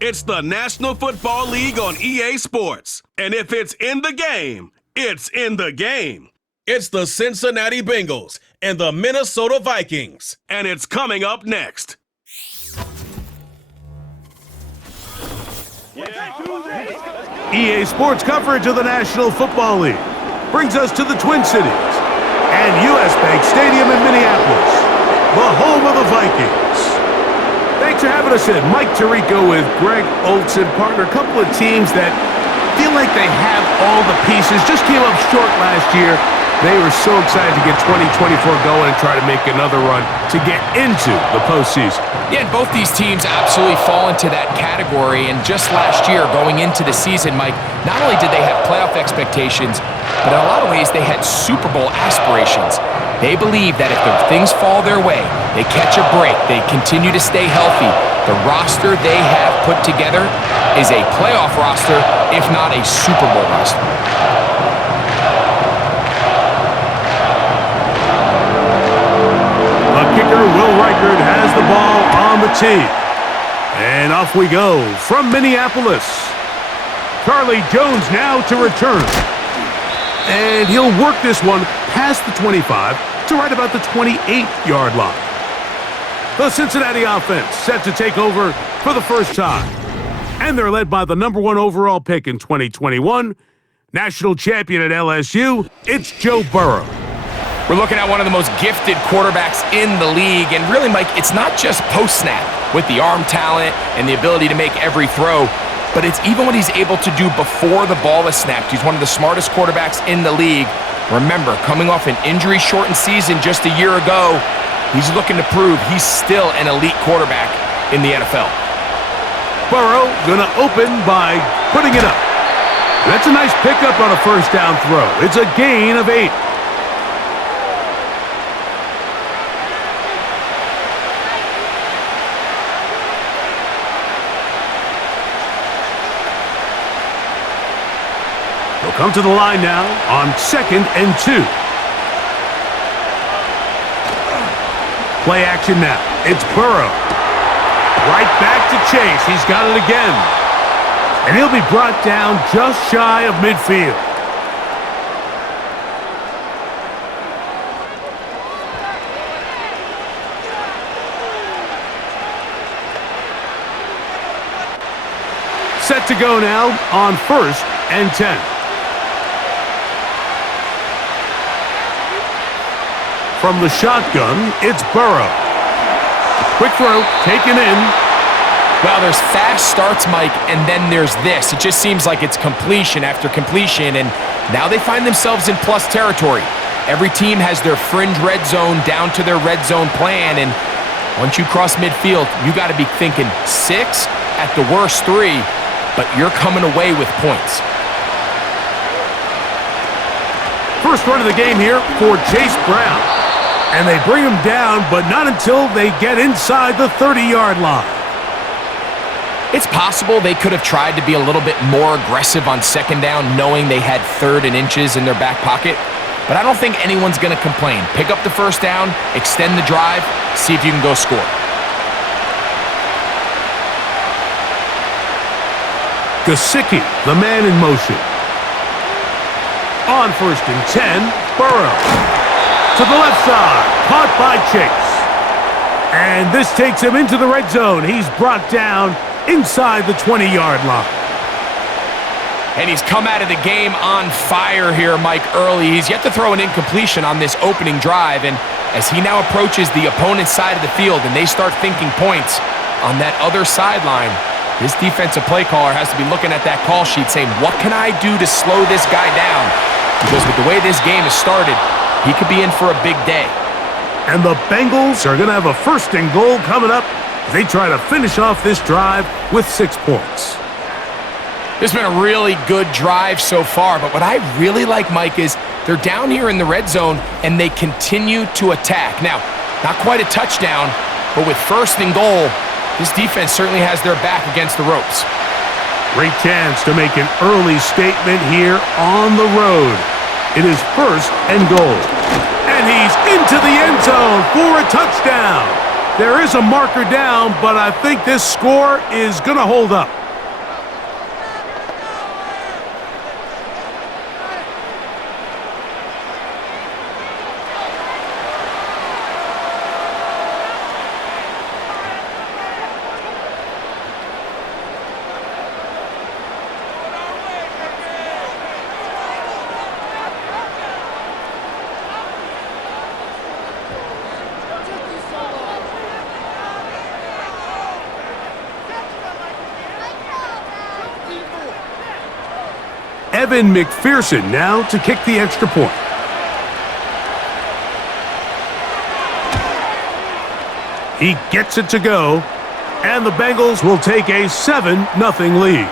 It's the National Football League on EA Sports. And if it's in the game, it's in the game. It's the Cincinnati Bengals and the Minnesota Vikings. And it's coming up next. EA Sports coverage of the National Football League brings us to the Twin Cities and US Bank Stadium in Minneapolis, the home of the Vikings. Thanks for having us in. Mike Tirico with Greg Olson, partner. A couple of teams that feel like they have all the pieces, just came up short last year. They were so excited to get 2024 going and try to make another run to get into the postseason. Yeah, and both these teams absolutely fall into that category. And just last year, going into the season, Mike, not only did they have playoff expectations, but in a lot of ways they had Super Bowl aspirations. They believe that if the things fall their way, they catch a break, they continue to stay healthy, the roster they have put together is a playoff roster, if not a Super Bowl roster. Will Reichard has the ball on the tee. And off we go from Minneapolis. Charlie Jones now to return. And he'll work this one past the 25 to right about the 28-yard line. The Cincinnati offense set to take over for the first time. And they're led by the #1 overall pick in 2021, national champion at LSU, it's Joe Burrow. We're looking at one of the most gifted quarterbacks in the league, and really, Mike, it's not just post-snap with the arm talent and the ability to make every throw, but it's even what he's able to do before the ball is snapped. He's one of the smartest quarterbacks in the league. Remember, coming off an injury-shortened season just a year ago, he's looking to prove he's still an elite quarterback in the NFL. Burrow gonna open by putting it up. That's a nice pickup on a first down throw. It's a gain of 8. Come to the line now on 2nd and 2. Play action now. It's Burrow. Right back to Chase. He's got it again. And he'll be brought down just shy of midfield. Set to go now on 1st and 10. From the shotgun, it's Burrow. Quick throw, taken in. Well, there's fast starts, Mike, and then there's this. It just seems like it's completion after completion, and now they find themselves in plus territory. Every team has their fringe red zone down to their red zone plan, and once you cross midfield, you got to be thinking 6, at the worst 3, but you're coming away with points. First run of the game here for Chase Brown. And they bring him down, but not until they get inside the 30-yard line. It's possible they could have tried to be a little bit more aggressive on 2nd down, knowing they had 3rd and inches in their back pocket. But I don't think anyone's going to complain. Pick up the first down, extend the drive, see if you can go score. Gesicki, the man in motion. On 1st and 10, Burrow. To the left side, caught by Chase. And this takes him into the red zone. He's brought down inside the 20-yard line. And he's come out of the game on fire here, Mike, early. He's yet to throw an incompletion on this opening drive. And as he now approaches the opponent's side of the field and they start thinking points on that other sideline, this defensive play caller has to be looking at that call sheet saying, what can I do to slow this guy down? Because with the way this game has started, he could be in for a big day. And the Bengals are going to have a 1st and goal coming up. They try to finish off this drive with 6 points. This has been a really good drive so far, but what I really like, Mike, is they're down here in the red zone and they continue to attack. Now, not quite a touchdown, but with 1st and goal, this defense certainly has their back against the ropes. Great chance to make an early statement here on the road. It is 1st and goal. And he's into the end zone for a touchdown. There is a marker down, but I think this score is going to hold up. Evan McPherson now to kick the extra point. He gets it to go, and the Bengals will take a 7-0 lead.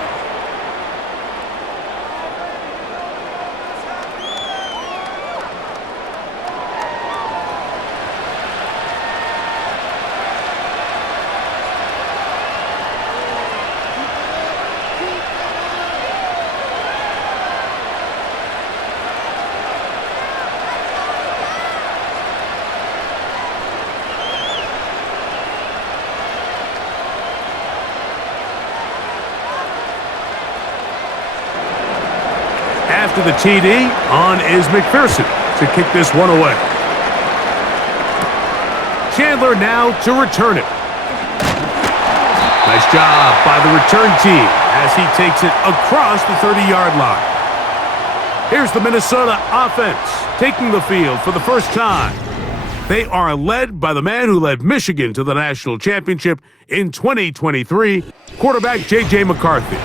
After the TD, on is McPherson to kick this one away. Chandler now to return it. Nice job by the return team as he takes it across the 30-yard line. Here's the Minnesota offense taking the field for the first time. They are led by the man who led Michigan to the national championship in 2023, quarterback J.J. McCarthy.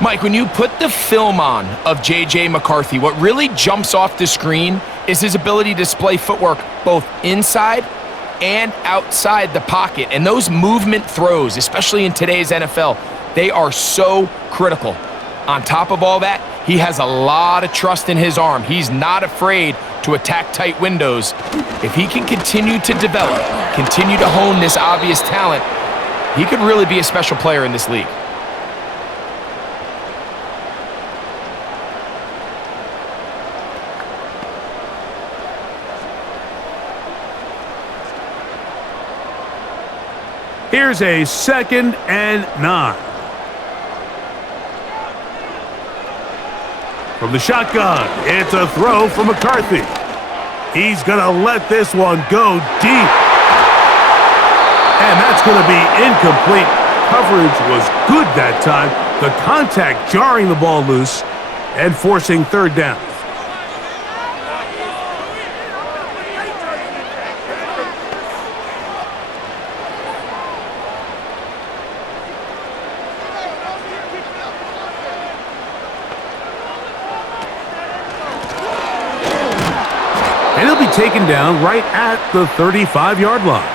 Mike, when you put the film on of J.J. McCarthy, what really jumps off the screen is his ability to display footwork both inside and outside the pocket. And those movement throws, especially in today's NFL, they are so critical. On top of all that, he has a lot of trust in his arm. He's not afraid to attack tight windows. If he can continue to develop, continue to hone this obvious talent, he could really be a special player in this league. Here's a 2nd and 9. From the shotgun, it's a throw from McCarthy. He's going to let this one go deep. And that's going to be incomplete. Coverage was good that time. The contact jarring the ball loose and forcing third down. And he'll be taken down right at the 35-yard line.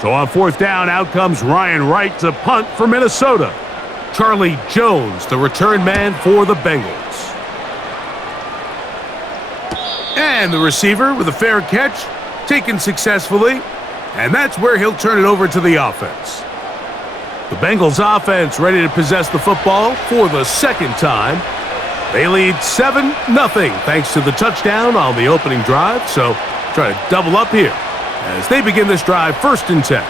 So on 4th down, out comes Ryan Wright to punt for Minnesota. Charlie Jones, the return man for the Bengals. And the receiver with a fair catch, taken successfully, and that's where he'll turn it over to the offense. The Bengals offense ready to possess the football for the second time. They lead 7-0 thanks to the touchdown on the opening drive, so try to double up here as they begin this drive 1st and 10.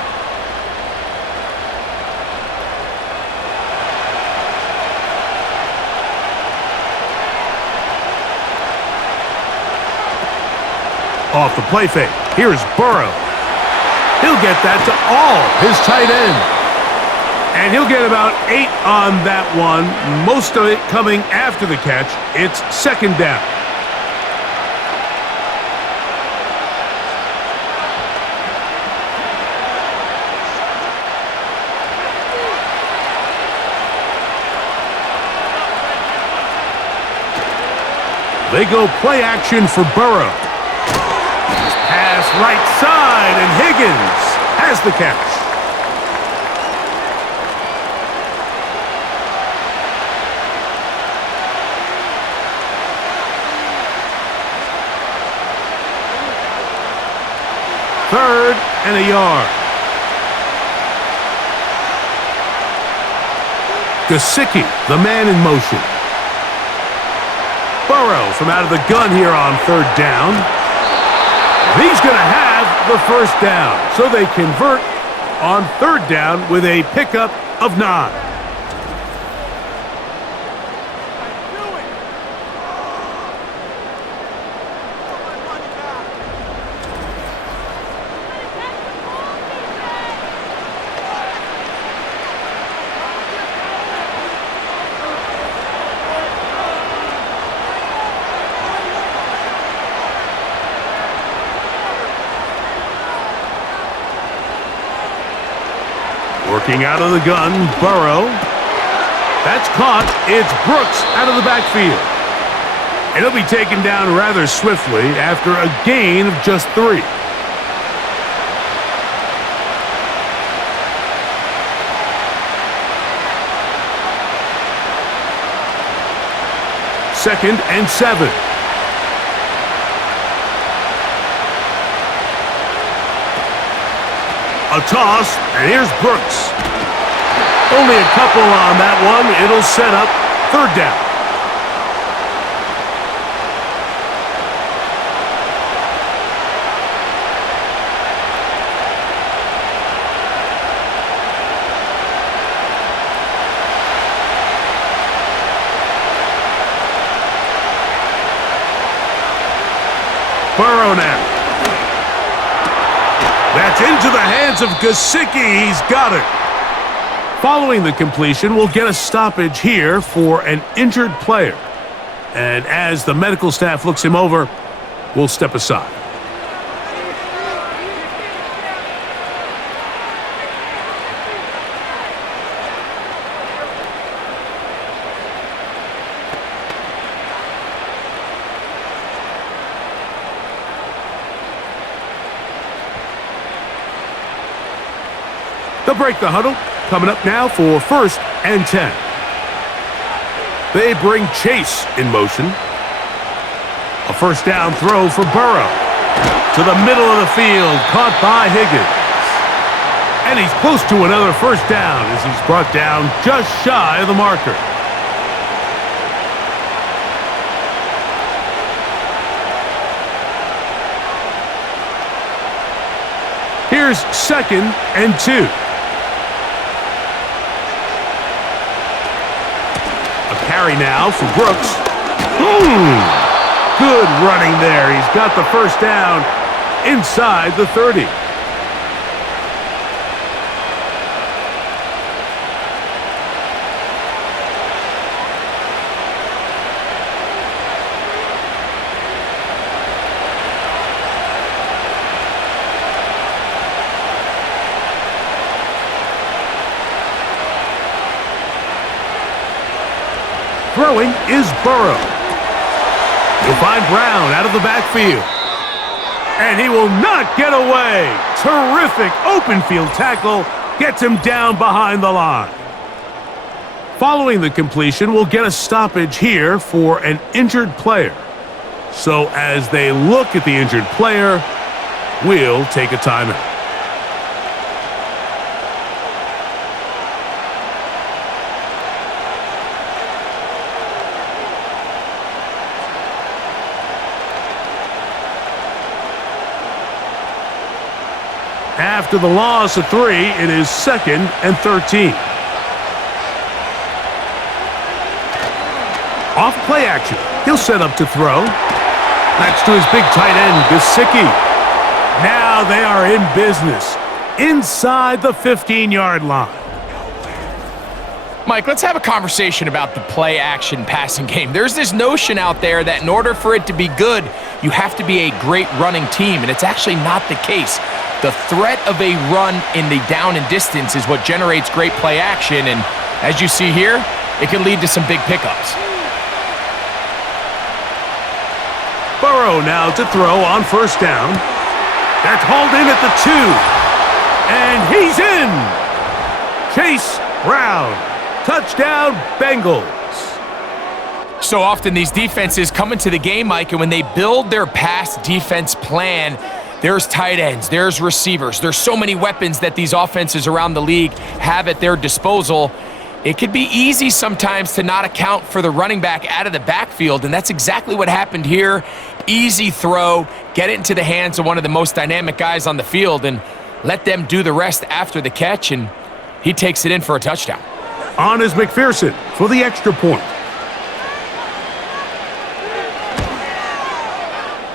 Off the play fake, here's Burrow. He'll get that to all his tight end. And he'll get about 8 on that one, most of it coming after the catch. It's 2nd down. They go play action for Burrow. Pass right side, and Higgins has the catch. and a yard. Gesicki, the man in motion. Burrow from out of the gun here on third down. He's going to have the first down, so they convert on third down with a pickup of 9. Working out of the gun, Burrow. That's caught. It's Brooks out of the backfield. And he'll be taken down rather swiftly after a gain of just 3. Second and 7. A toss, and here's Brooks. Only a couple on that one. It'll set up third down. Burrow now. That's into the hands of Gesicki. He's got it. Following the completion, we'll get a stoppage here for an injured player. And as the medical staff looks him over, we'll step aside. They'll break the huddle. Coming up now for first and 10. They bring Chase in motion. A first down throw for Burrow. To the middle of the field, caught by Higgins. And he's close to another first down as he's brought down just shy of the marker. Here's second and 2. Carry now for Brooks. Good running there. He's got the first down inside the 30. Throwing is Burrow. He'll find Brown out of the backfield. And he will not get away. Terrific open field tackle. Gets him down behind the line. Following the completion, we'll get a stoppage here for an injured player. So as they look at the injured player, we'll take a timeout. After the loss of 3, it is second and 13. Off play action. He'll set up to throw. That's to his big tight end, Gesicki. Now they are in business inside the 15-yard line. Mike, let's have a conversation about the play-action passing game. There's this notion out there that in order for it to be good, you have to be a great running team, and it's actually not the case. The threat of a run in the down and distance is what generates great play action, and as you see here, it can lead to some big pickups. Burrow now to throw on first down. That's hauled in at the 2. And he's in! Chase Brown. Touchdown, Bengals. So often these defenses come into the game, Mike, and when they build their pass defense plan, There's tight ends, there's receivers. There's so many weapons that these offenses around the league have at their disposal. It could be easy sometimes to not account for the running back out of the backfield, and that's exactly what happened here. Easy throw, get it into the hands of one of the most dynamic guys on the field, and let them do the rest after the catch, and he takes it in for a touchdown. On is McPherson for the extra point.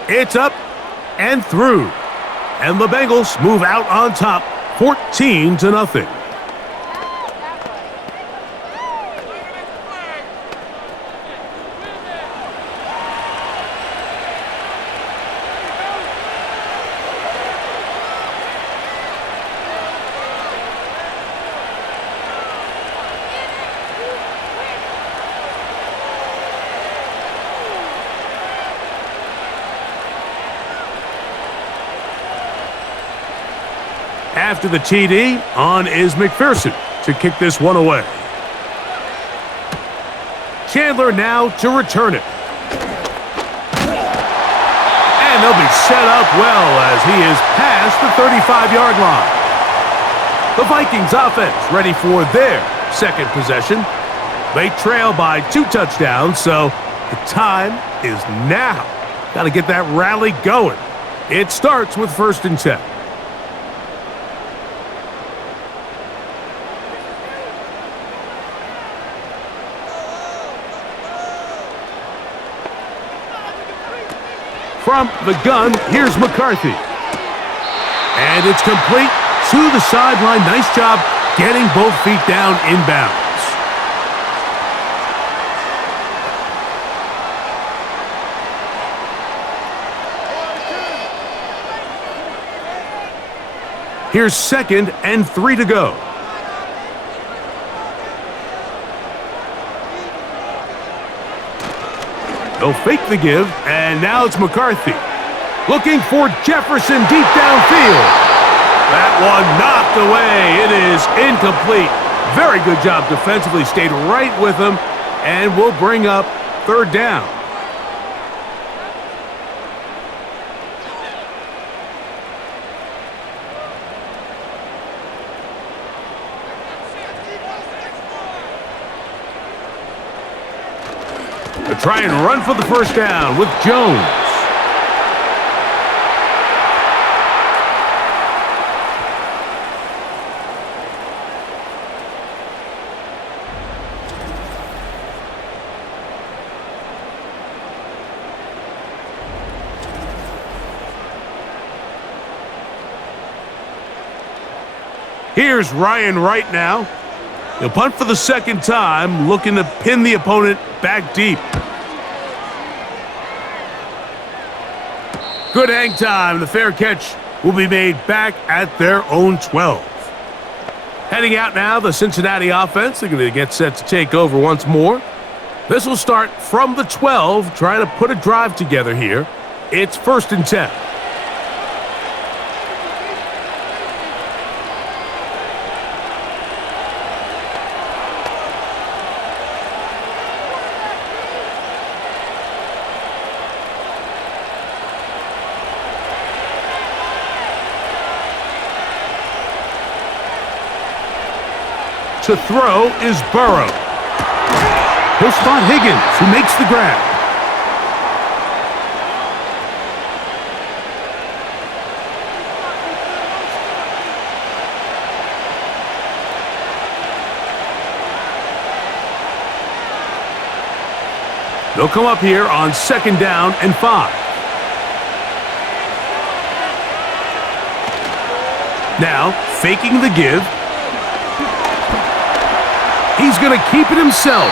It's up and through. And the Bengals move out on top, 14-0. After the TD, on is McPherson to kick this one away. Chandler now to return it. And they'll be set up well as he is past the 35-yard line. The Vikings offense ready for their second possession. They trail by 2 touchdowns, so the time is now. Got to get that rally going. It starts with 1st and 10. From the gun, here's McCarthy. And it's complete to the sideline. Nice job getting both feet down inbounds. Here's 2nd and 3 to go. They'll fake the give, and now it's McCarthy. Looking for Jefferson deep downfield. That one knocked away. It is incomplete. Very good job defensively. Stayed right with him, and will bring up 3rd down. Try and run for the 1st down with Jones. Here's Ryan Wright now. He'll punt for the 2nd time, looking to pin the opponent back deep. Good hang time. The fair catch will be made back at their own 12. Heading out now, the Cincinnati offense. They're going to get set to take over once more. This will start from the 12, trying to put a drive together here. It's 1st and 10. To throw is Burrow. He'll spot Higgins, who makes the grab. They'll come up here on 2nd down and 5. Now, faking the give. He's going to keep it himself.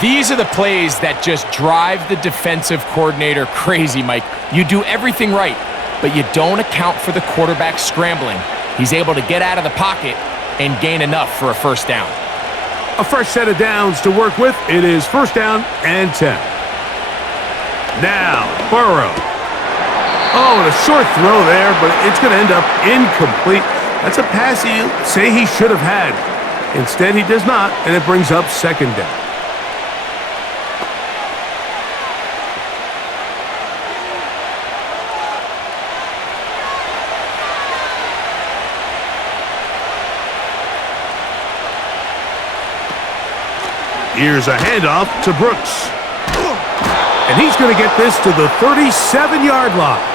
These are the plays that just drive the defensive coordinator crazy, Mike. You do everything right, but you don't account for the quarterback scrambling. He's able to get out of the pocket and gain enough for a 1st down. A fresh set of downs to work with. It is 1st down and 10. Now, Burrow. Oh, and a short throw there, but it's going to end up incomplete. That's a pass you say he should have had. Instead, he does not, and it brings up 2nd down. Here's a handoff to Brooks. And he's going to get this to the 37-yard line.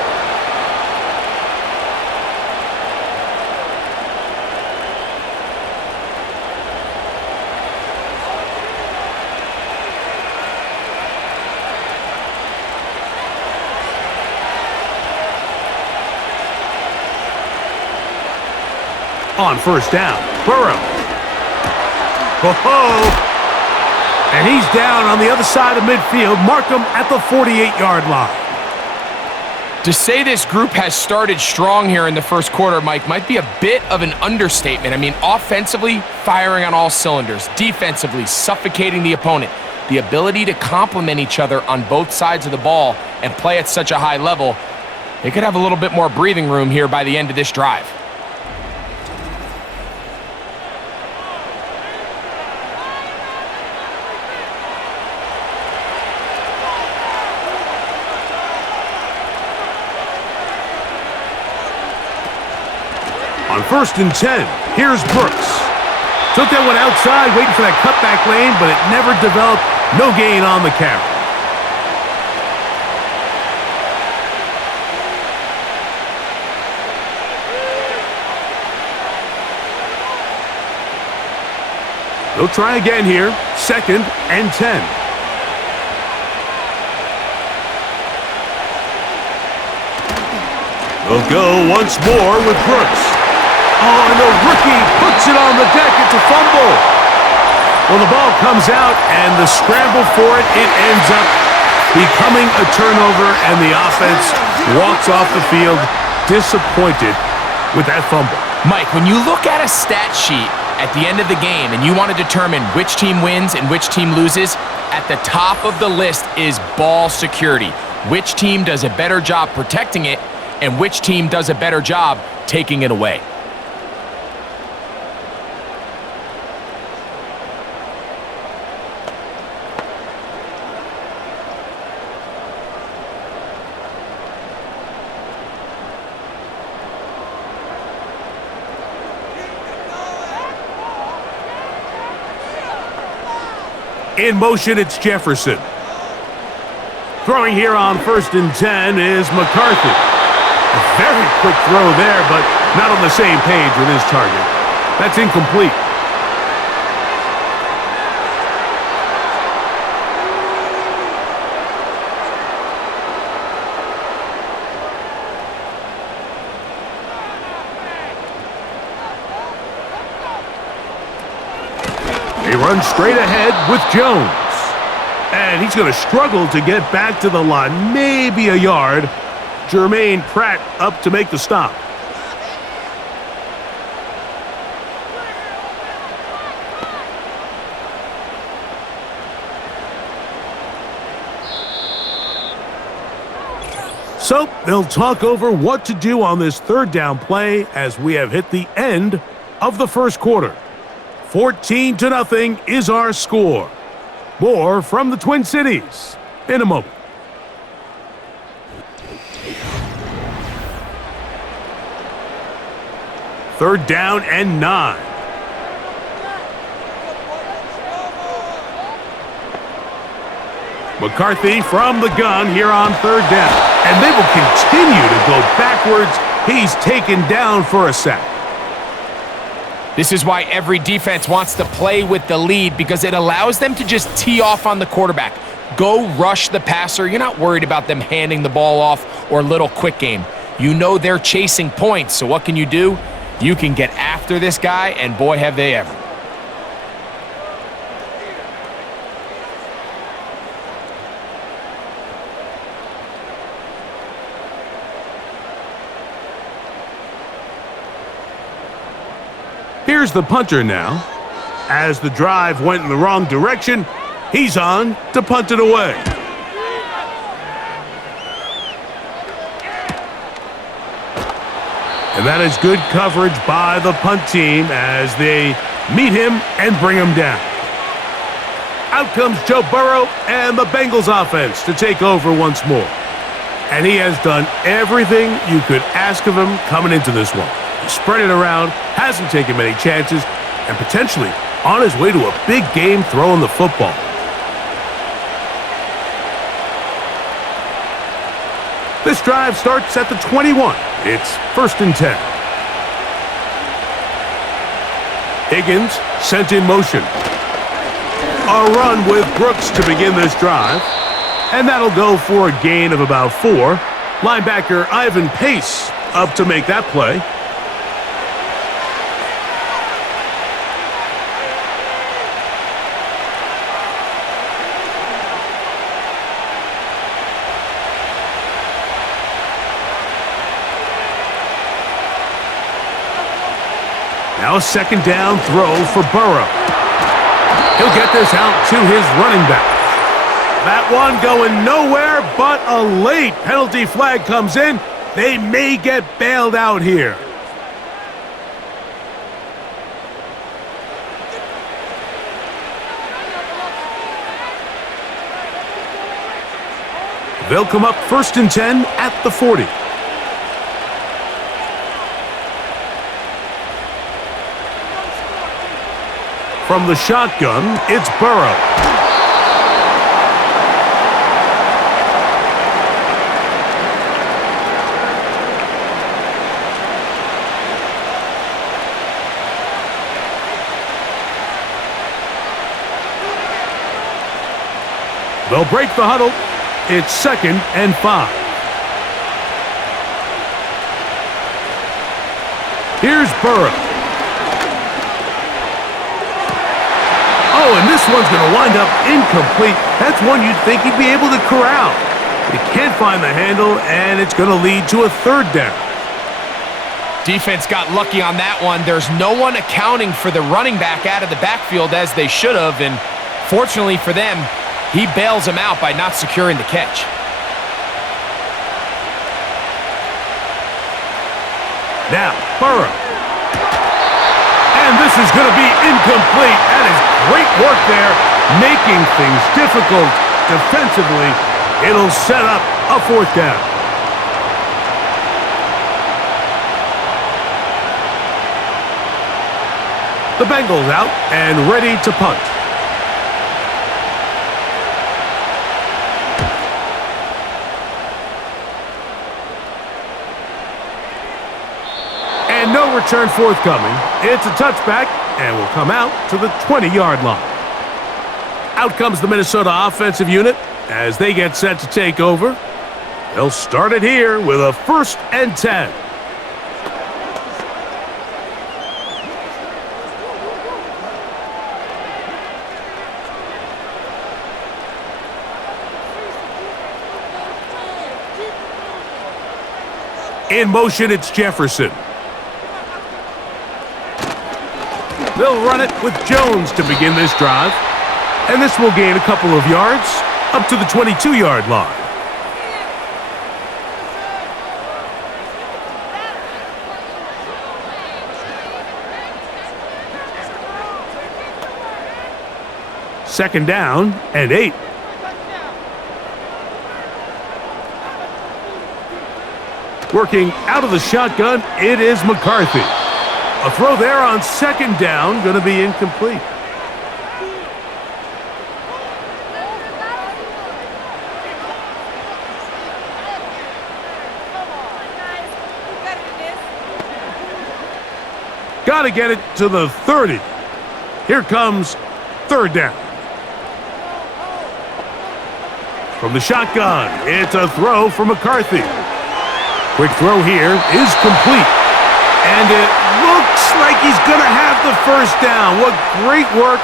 On first down, Burrow. Ho-ho! And he's down on the other side of midfield. Mark him at the 48-yard line. To say this group has started strong here in the first quarter, Mike, might be a bit of an understatement. I mean, offensively, firing on all cylinders. Defensively, suffocating the opponent. The ability to complement each other on both sides of the ball and play at such a high level, they could have a little bit more breathing room here by the end of this drive. On first and 10, here's Brooks. Took that one outside, waiting for that cutback lane, but it never developed. No gain on the carry. They'll try again here. Second and 10. They'll go once more with Brooks. Oh, and the rookie puts it on the deck. It's a fumble. Well, the ball comes out, and the scramble for it, it ends up becoming a turnover, and the offense walks off the field disappointed with that fumble. Mike, when you look at a stat sheet at the end of the game and you want to determine which team wins and which team loses, at the top of the list is ball security. Which team does a better job protecting it, and which team does a better job taking it away. In motion, it's Jefferson. Throwing here on first and 10 is McCarthy. A very quick throw there, but not on the same page with his target. That's incomplete. They run straight ahead with Jones. And he's going to struggle to get back to the line, maybe a yard. Jermaine Pratt up to make the stop. So they'll talk over what to do on this third down play as we have hit the end of the first quarter. 14-0 is our score. More from the Twin Cities in a moment. Third down and 9. McCarthy from the gun here on third down. And they will continue to go backwards. He's taken down for a sack. This is why every defense wants to play with the lead, because it allows them to just tee off on the quarterback. Go rush the passer. You're not worried about them handing the ball off or little quick game. You know they're chasing points, so what can you do? You can get after this guy, and boy, have they ever. Here's the punter now. As the drive went in the wrong direction, he's on to punt it away. And that is good coverage by the punt team as they meet him and bring him down. Out comes Joe Burrow and the Bengals offense to take over once more. And he has done everything you could ask of him coming into this one. He spread it around, hasn't taken many chances, and potentially on his way to a big game throwing the football. This drive starts at the 21. It's 1st and 10. Higgins sent in motion. A run with Brooks to begin this drive. And that'll go for a gain of about 4. Linebacker Ivan Pace up to make that play. Now a 2nd down throw for Burrow. He'll get this out to his running back. That one going nowhere, but a late penalty flag comes in. They may get bailed out here. They'll come up 1st and 10 at the 40. From the shotgun, it's Burrow. They'll break the huddle. It's 2nd and 5. Here's Burrow. Oh, and this one's going to wind up incomplete. That's one you'd think he'd be able to corral. He can't find the handle, and it's going to lead to a 3rd down. Defense got lucky on that one. There's no one accounting for the running back out of the backfield as they should have, and fortunately for them, he bails him out by not securing the catch. Now, Burrow. And this is going to be incomplete. That is great work there, making things difficult defensively. It'll set up a 4th down. The Bengals out and ready to punt. And no return forthcoming. It's a touchback, and will come out to the 20-yard line. Out comes the Minnesota offensive unit as they get set to take over. They'll start it here with a 1st and 10. In motion, it's Jefferson. They'll run it with Jones to begin this drive. And this will gain a couple of yards up to the 22-yard line. Second down and 8. Working out of the shotgun, it is McCarthy. A throw there on 2nd down, going to be incomplete. Got to get it to the 30. Here comes 3rd down. From the shotgun, it's a throw for McCarthy. Quick throw here is complete. And it looks like he's going to have the 1st down. What great work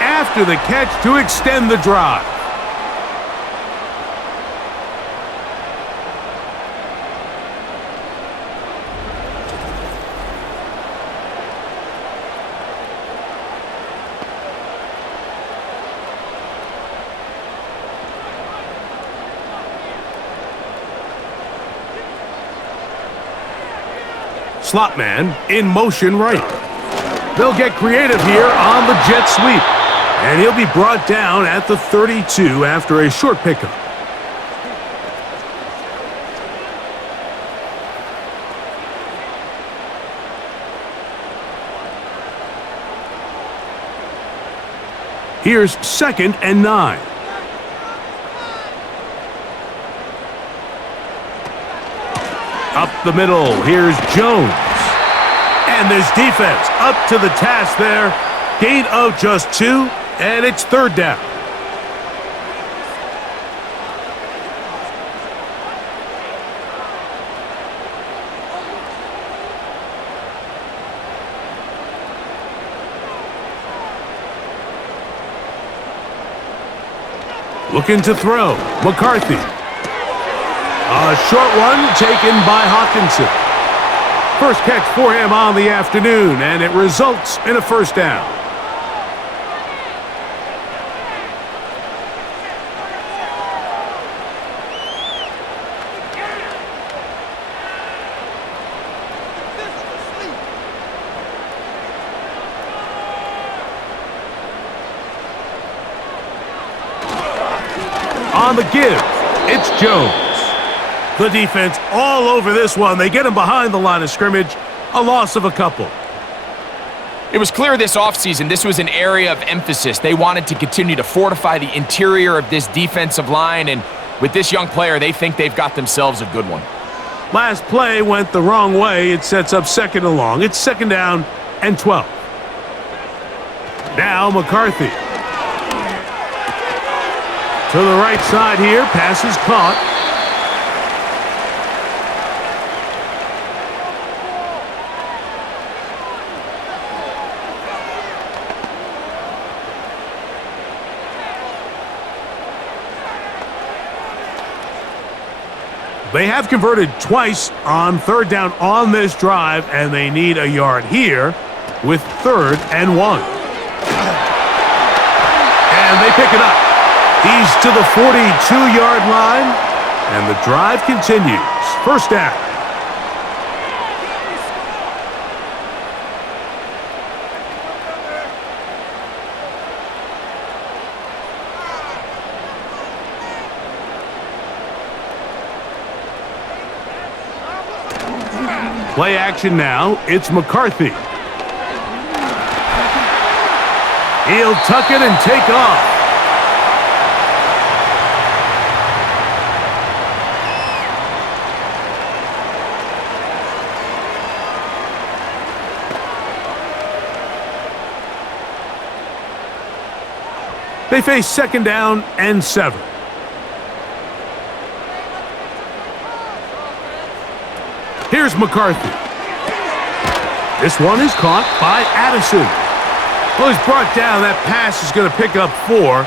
after the catch to extend the drive. Slot man in motion right. They'll get creative here on the jet sweep. And he'll be brought down at the 32 after a short pickup. Here's 2nd and 9. Up the middle, here's Jones. And this defense up to the task there. Gain of just 2, and it's 3rd down. Looking to throw, McCarthy. A short one taken by Hawkinson. First catch for him on the afternoon, and it results in a 1st down. On the give, it's Jones. The defense all over this one. They get him behind the line of scrimmage. A loss of a couple. It was clear this offseason this was an area of emphasis. They wanted to continue to fortify the interior of this defensive line, and with this young player, they think they've got themselves a good one. Last play went the wrong way. It sets up 2nd and long. It's 2nd down and 12. Now McCarthy. To the right side here, pass is caught. They have converted twice on 3rd down on this drive, and they need a yard here with 3rd and 1. And they pick it up. He's to the 42-yard line, and the drive continues. 1st down. Play action now. It's McCarthy. He'll tuck it and take off. They face 2nd down and 7. Here's McCarthy. This one is caught by Addison. Well, he's brought down. That pass is going to pick up 4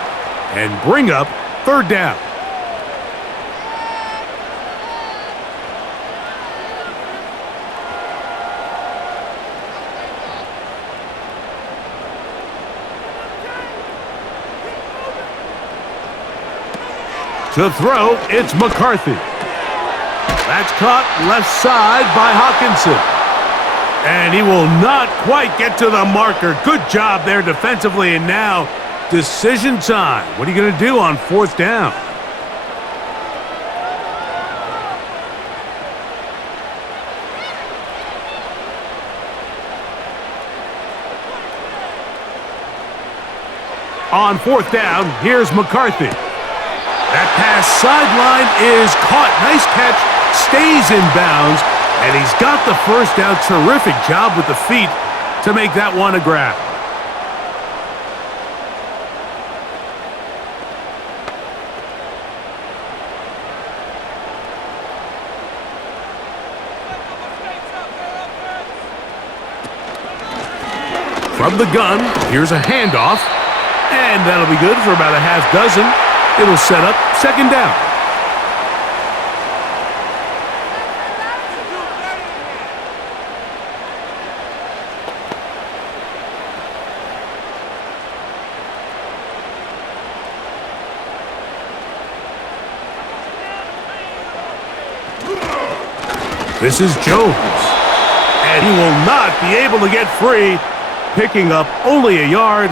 and bring up 3rd down. To throw, it's McCarthy. That's caught left side by Hawkinson. And he will not quite get to the marker. Good job there defensively, and now decision time. What are you going to do on 4th down? On 4th down, here's McCarthy. That pass sideline is caught. Nice catch. Stays in bounds. And he's got the 1st down. Terrific job with the feet to make that one a grab. From the gun, here's a handoff. And that'll be good for about a half dozen. It'll set up 2nd down. This is Jones. And he will not be able to get free, picking up only a yard.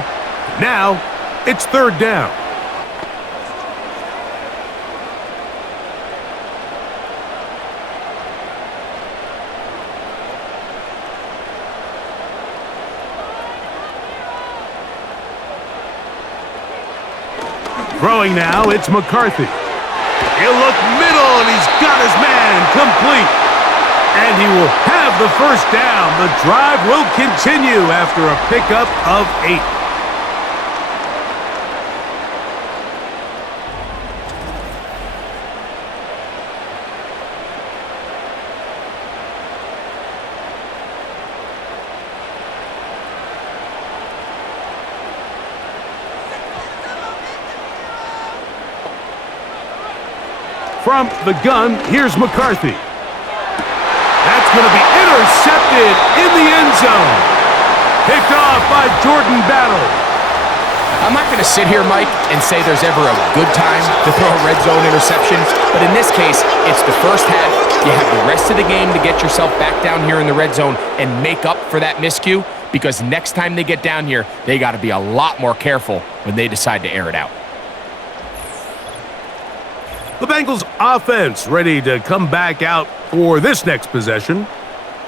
Now it's 3rd down. Throwing now, it's McCarthy. He'll look middle, and he's got his man complete. And he will have the first down. The drive will continue after a pickup of 8. From the gun, here's McCarthy. That's going to be intercepted in the end zone. Picked off by Jordan Battle. I'm not going to sit here, Mike, and say there's ever a good time to throw a red zone interception, but in this case, it's the first half. You have the rest of the game to get yourself back down here in the red zone and make up for that miscue, because next time they get down here, they got to be a lot more careful when they decide to air it out. The Bengals offense ready to come back out for this next possession.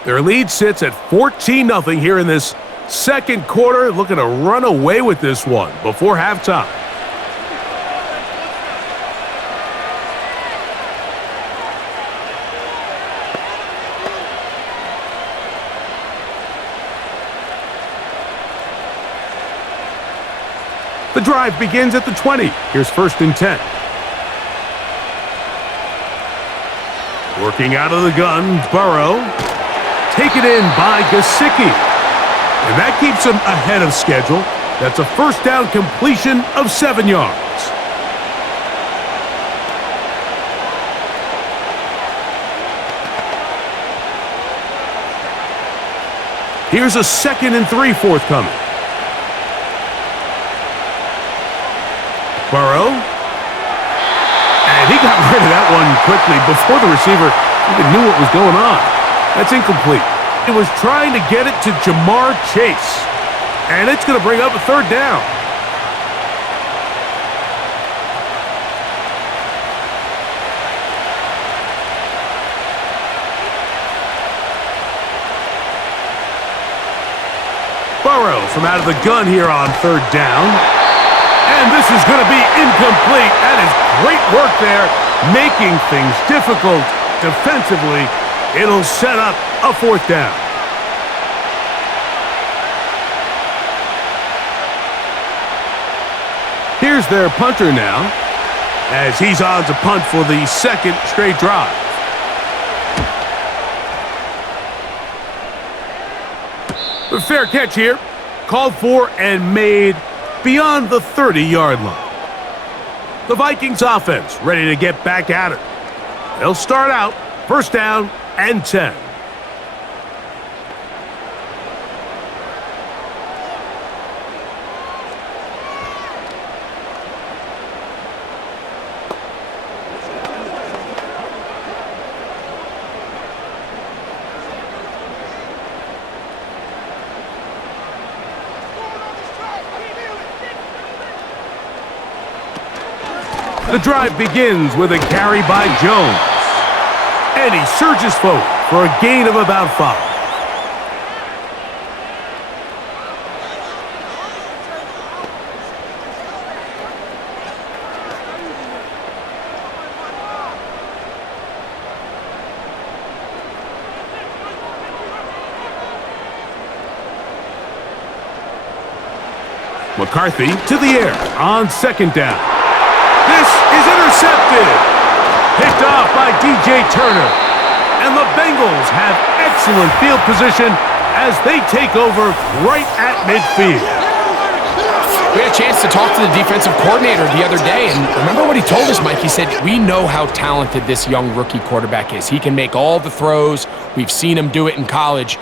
Their lead sits at 14-0 here in this second quarter, looking to run away with this one before halftime. The drive begins at the 20. Here's 1st and 10. Working out of the gun, Burrow. Taken in by Gesicki. And that keeps him ahead of schedule. That's a first down completion of 7 yards. Here's a 2nd and 3 forthcoming. Burrow. And he got rid of that one quickly before the receiver even knew what was going on. That's incomplete. He was trying to get it to Jamar Chase. And it's going to bring up a 3rd down. Burrow from out of the gun here on 3rd down. And this is going to be incomplete. That is great work there, making things difficult defensively. It'll set up a 4th down. Here's their punter now, as he's on to punt for the 2nd straight drive. The fair catch here, called for and made beyond the 30-yard line. The Vikings offense ready to get back at it. They'll start out 1st down and 10. The drive begins with a carry by Jones. And he surges forward for a gain of about 5. McCarthy to the air on 2nd down. This is intercepted. Picked off by DJ Turner. And the Bengals have excellent field position as they take over right at midfield. We had a chance to talk to the defensive coordinator the other day, and remember what he told us, Mike? He said, we know how talented this young rookie quarterback is. He can make all the throws. We've seen him do it in college.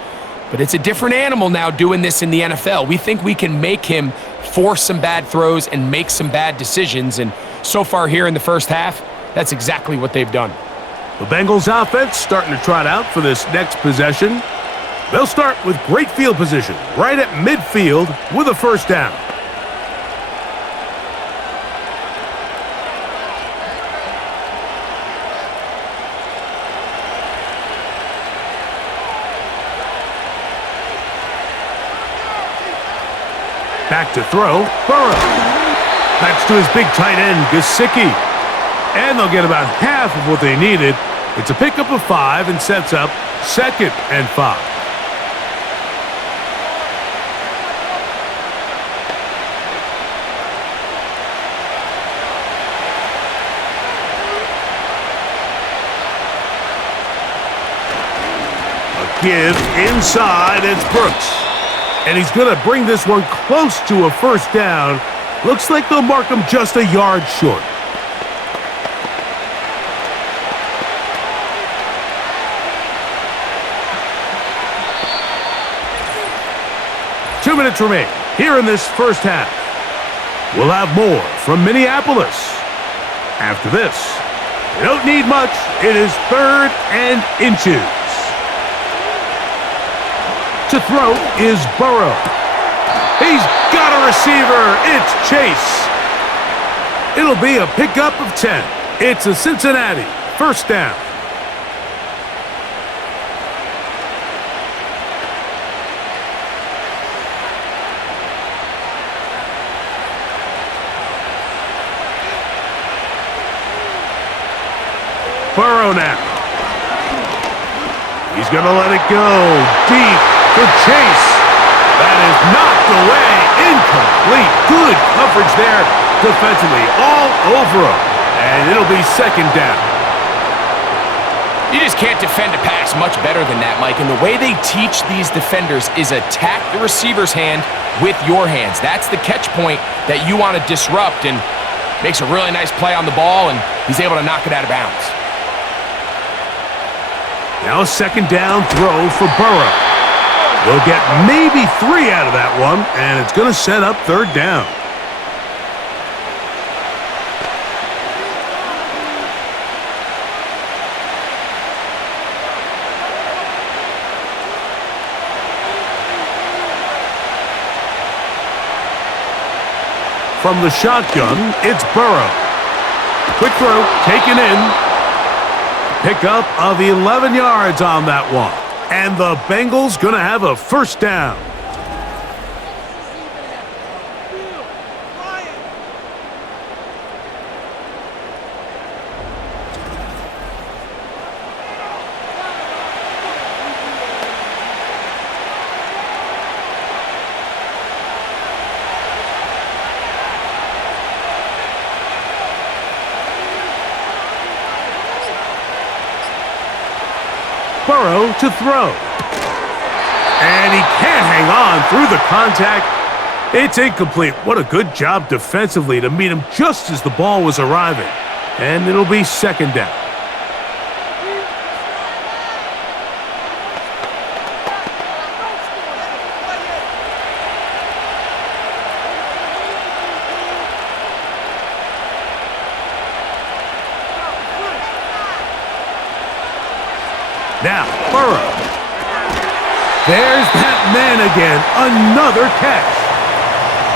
But it's a different animal now doing this in the NFL. We think we can make him force some bad throws and make some bad decisions, and so far here in the first half, that's exactly what they've done. The Bengals offense starting to trot out for this next possession. They'll start with great field position right at midfield with a 1st down. Back to throw, Burrow. That's to his big tight end, Gesicki. And they'll get about half of what they needed. It's a pickup of 5 and sets up 2nd and 5. Give inside, it's Brooks. And he's going to bring this one close to a first down. Looks like they'll mark him just a yard short. Two minutes remain here in this first half. We'll have more from Minneapolis after this. They don't need much. It is 3rd and inches. To throw is Burrow. He's got a receiver. It's Chase. It'll be a pickup of 10. It's a Cincinnati first down. Burrow now. He's going to let it go deep for Chase. That is knocked away. Incomplete. Good coverage there defensively. All over him. And it'll be 2nd down. You just can't defend a pass much better than that, Mike. And the way they teach these defenders is attack the receiver's hand with your hands. That's the catch point that you want to disrupt, and makes a really nice play on the ball, and he's able to knock it out of bounds. Now a 2nd down throw for Burrow. They'll get maybe 3 out of that one, and it's going to set up 3rd down. From the shotgun, it's Burrow. Quick throw, taken in. Pickup of 11 yards on that one. And the Bengals going to have a first down. Burrow to throw. And he can't hang on through the contact. It's incomplete. What a good job defensively to meet him just as the ball was arriving. And it'll be 2nd down. Now, Burrow. There's that man again. Another catch.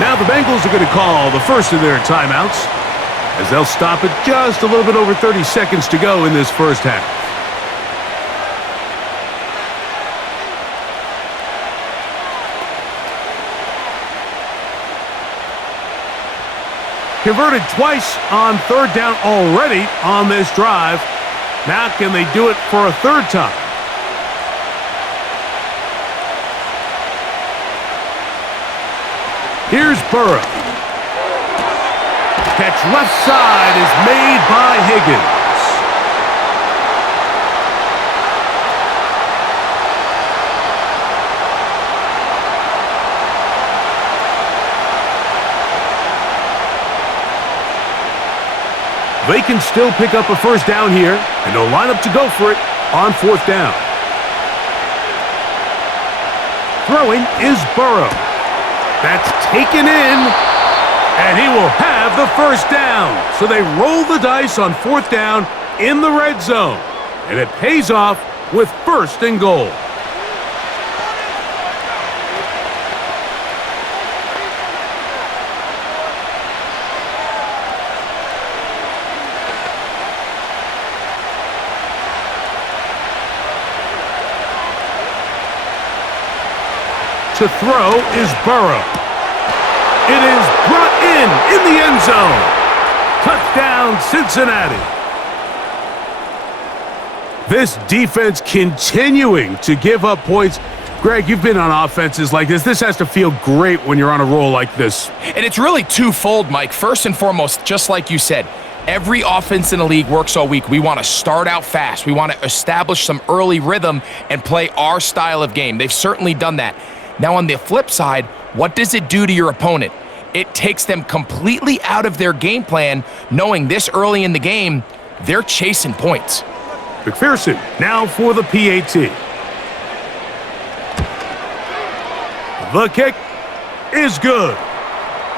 Now the Bengals are going to call the first of their timeouts, as they'll stop it just a little bit over 30 seconds to go in this first half. Converted twice on 3rd down already on this drive. Now can they do it for a 3rd time? Here's Burrow. Catch left side is made by Higgins. They can still pick up a first down here, and they'll line up to go for it on 4th down. Throwing is Burrow. That's taken in, and he will have the first down. So they roll the dice on 4th down in the red zone, and it pays off with 1st and goal. To throw is Burrow. It is brought in the end zone. Touchdown, Cincinnati. This defense continuing to give up points. Greg, you've been on offenses like this. This has to feel great when you're on a roll like this. And it's really twofold, Mike. First and foremost, just like you said, every offense in the league works all week. We want to start out fast. We want to establish some early rhythm and play our style of game. They've certainly done that. Now, on the flip side, what does it do to your opponent? It takes them completely out of their game plan, knowing this early in the game, they're chasing points. McPherson now for the PAT. The kick is good.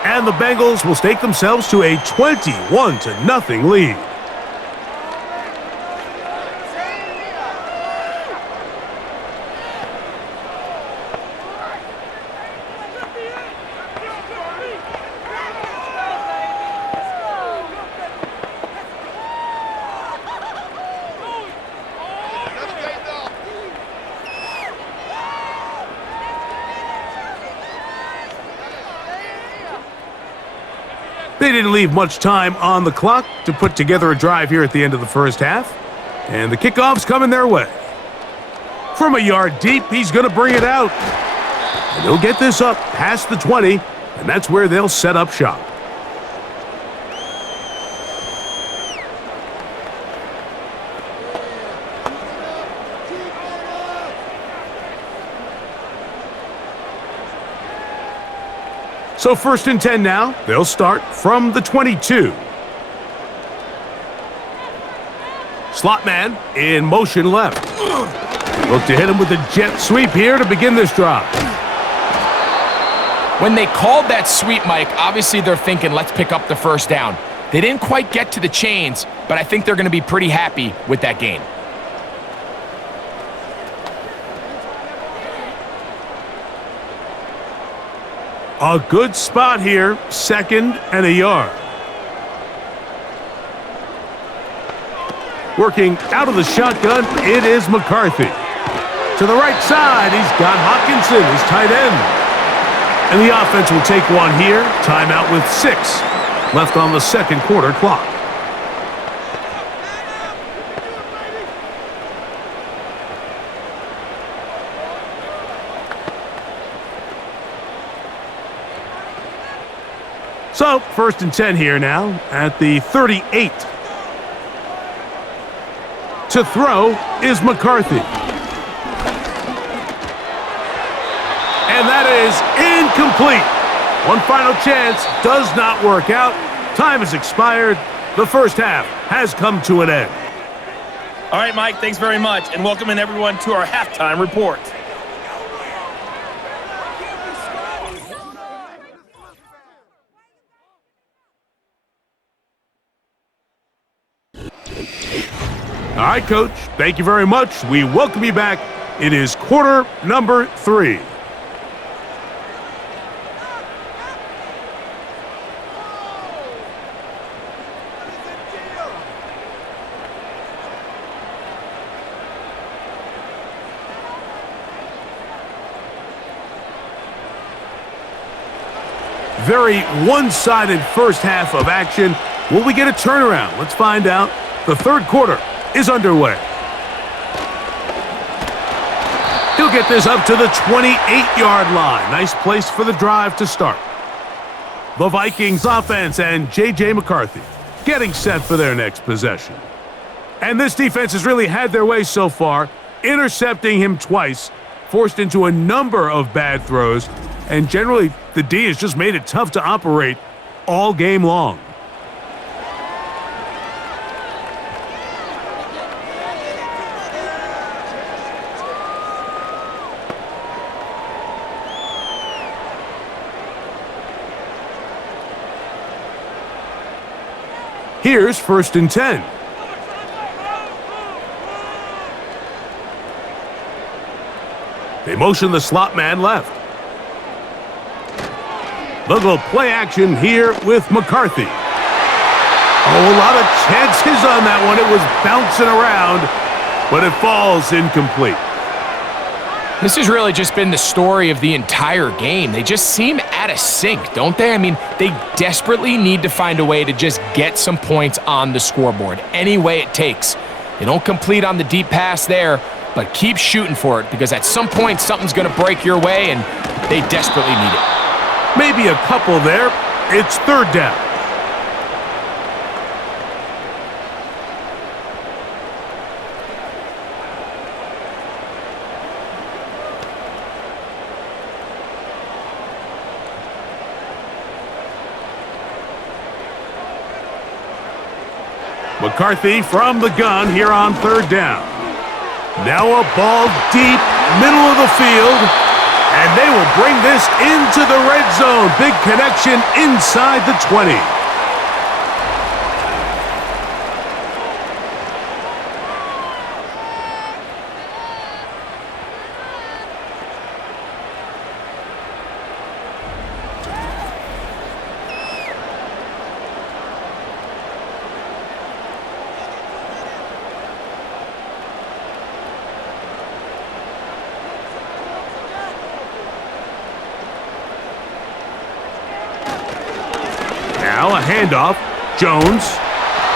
And the Bengals will stake themselves to a 21-0 lead. They didn't leave much time on the clock to put together a drive here at the end of the first half. And the kickoff's coming their way. From a yard deep, he's going to bring it out. And he'll get this up past the 20, and that's where they'll set up shop. So 1st and 10 now. They'll start from the 22. Slot man in motion left. Look to hit him with a jet sweep here to begin this drive. When they called that sweep, Mike, obviously they're thinking, let's pick up the first down. They didn't quite get to the chains, but I think they're going to be pretty happy with that gain. A good spot here, 2nd and a yard. Working out of the shotgun, it is McCarthy. To the right side, he's got Hockenson, his tight end. And the offense will take one here. Timeout with 6 left on the second quarter clock. So, 1st and 10 here now at the 38. To throw is McCarthy. And that is incomplete. One final chance does not work out. Time has expired. The first half has come to an end. All right, Mike, thanks very much, and welcoming everyone to our halftime report. All right, Coach, thank you very much. We welcome you back. It is quarter number 3. Very one-sided first half of action. Will we get a turnaround? Let's find out. The third quarter is underway. He'll get this up to the 28-yard line. Nice place for the drive to start. The Vikings offense and J.J. McCarthy getting set for their next possession. And this defense has really had their way so far, intercepting him twice, forced into a number of bad throws, and generally the D has just made it tough to operate all game long. Here's 1st and 10. They motion the slot man left. They'll go play action here with McCarthy. Oh, a lot of chances on that one. It was bouncing around, but it falls incomplete. This has really just been the story of the entire game. They just seem out of sync, don't they? I mean, they desperately need to find a way to just get some points on the scoreboard, any way it takes. They don't complete on the deep pass there, but keep shooting for it, because at some point something's going to break your way, and they desperately need it. Maybe a couple there. It's third down. McCarthy from the gun here on third down. Now a ball deep, middle of the field, and they will bring this into the red zone. Big connection inside the 20. Now a handoff, Jones,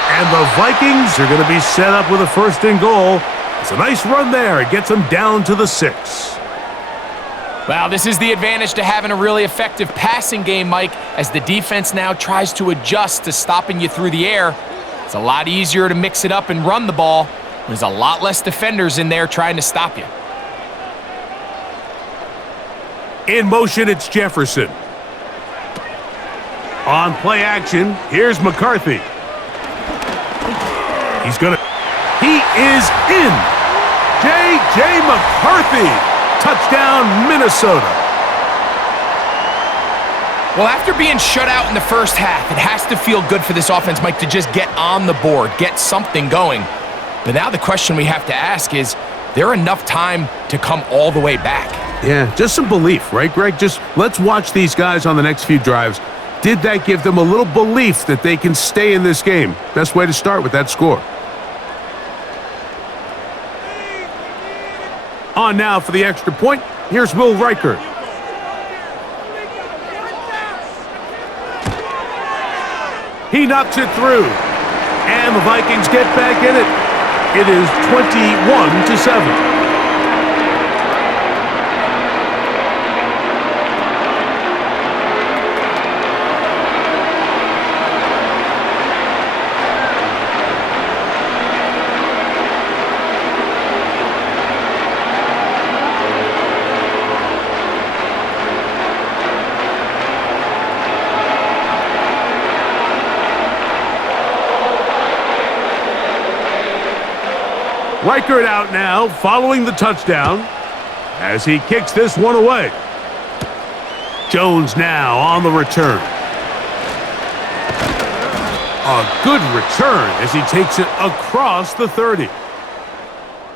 and the Vikings are going to be set up with a first and goal. It's a nice run there. It gets them down to the 6. Well, this is the advantage to having a really effective passing game, Mike, as the defense now tries to adjust to stopping you through the air. It's a lot easier to mix it up and run the ball. There's a lot less defenders in there trying to stop you. In motion, it's Jefferson. On play action, here's McCarthy. He is in. J.J. McCarthy. Touchdown, Minnesota. Well, after being shut out in the first half, it has to feel good for this offense, Mike, to just get on the board, get something going. But now the question we have to ask is there enough time to come all the way back? Yeah, just some belief, right, Greg? Just let's watch these guys on the next few drives. Did that give them a little belief that they can stay in this game? Best way to start with that score. On now for the extra point, here's Will Reichert. He knocks it through, and the Vikings get back in it. It is 21-7. Reichert out now, following the touchdown, as he kicks this one away. Jones now on the return. A good return as he takes it across the 30.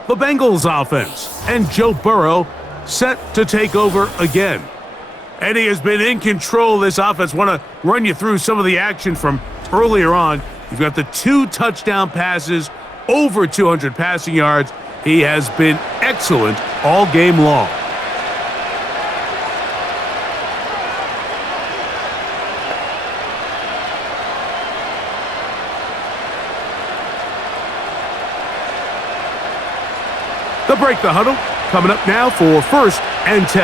The Bengals offense and Joe Burrow set to take over again. And he has been in control of this offense. Want to run you through some of the action from earlier on. You've got the 2 touchdown passes, over 200 passing yards. He has been excellent all game long. They'll break the huddle. Coming up now for 1st and 10.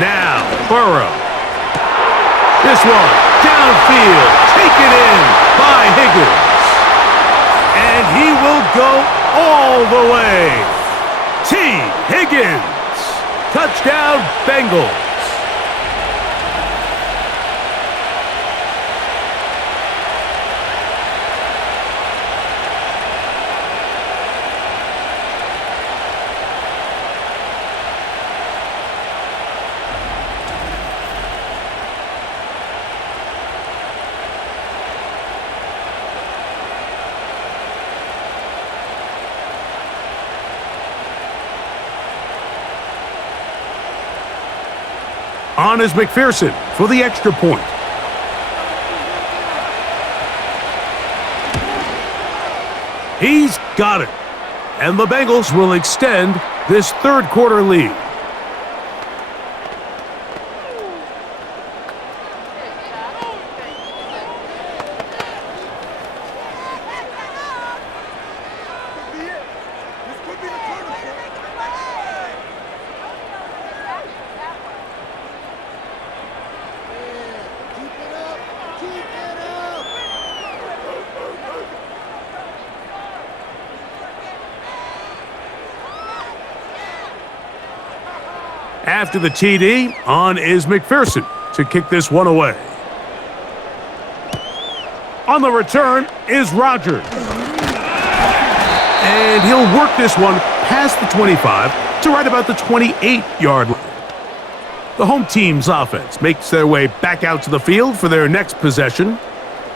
Now, Burrow. This one, downfield, taken in by Higgins. And he will go all the way. T. Higgins. Touchdown, Bengals. On is McPherson for the extra point. He's got it. and the Bengals will extend this third quarter lead. After the TD, on is McPherson to kick this one away. On the return is Rogers. And he'll work this one past the 25 to right about the 28-yard line. The home team's offense makes their way back out to the field for their next possession.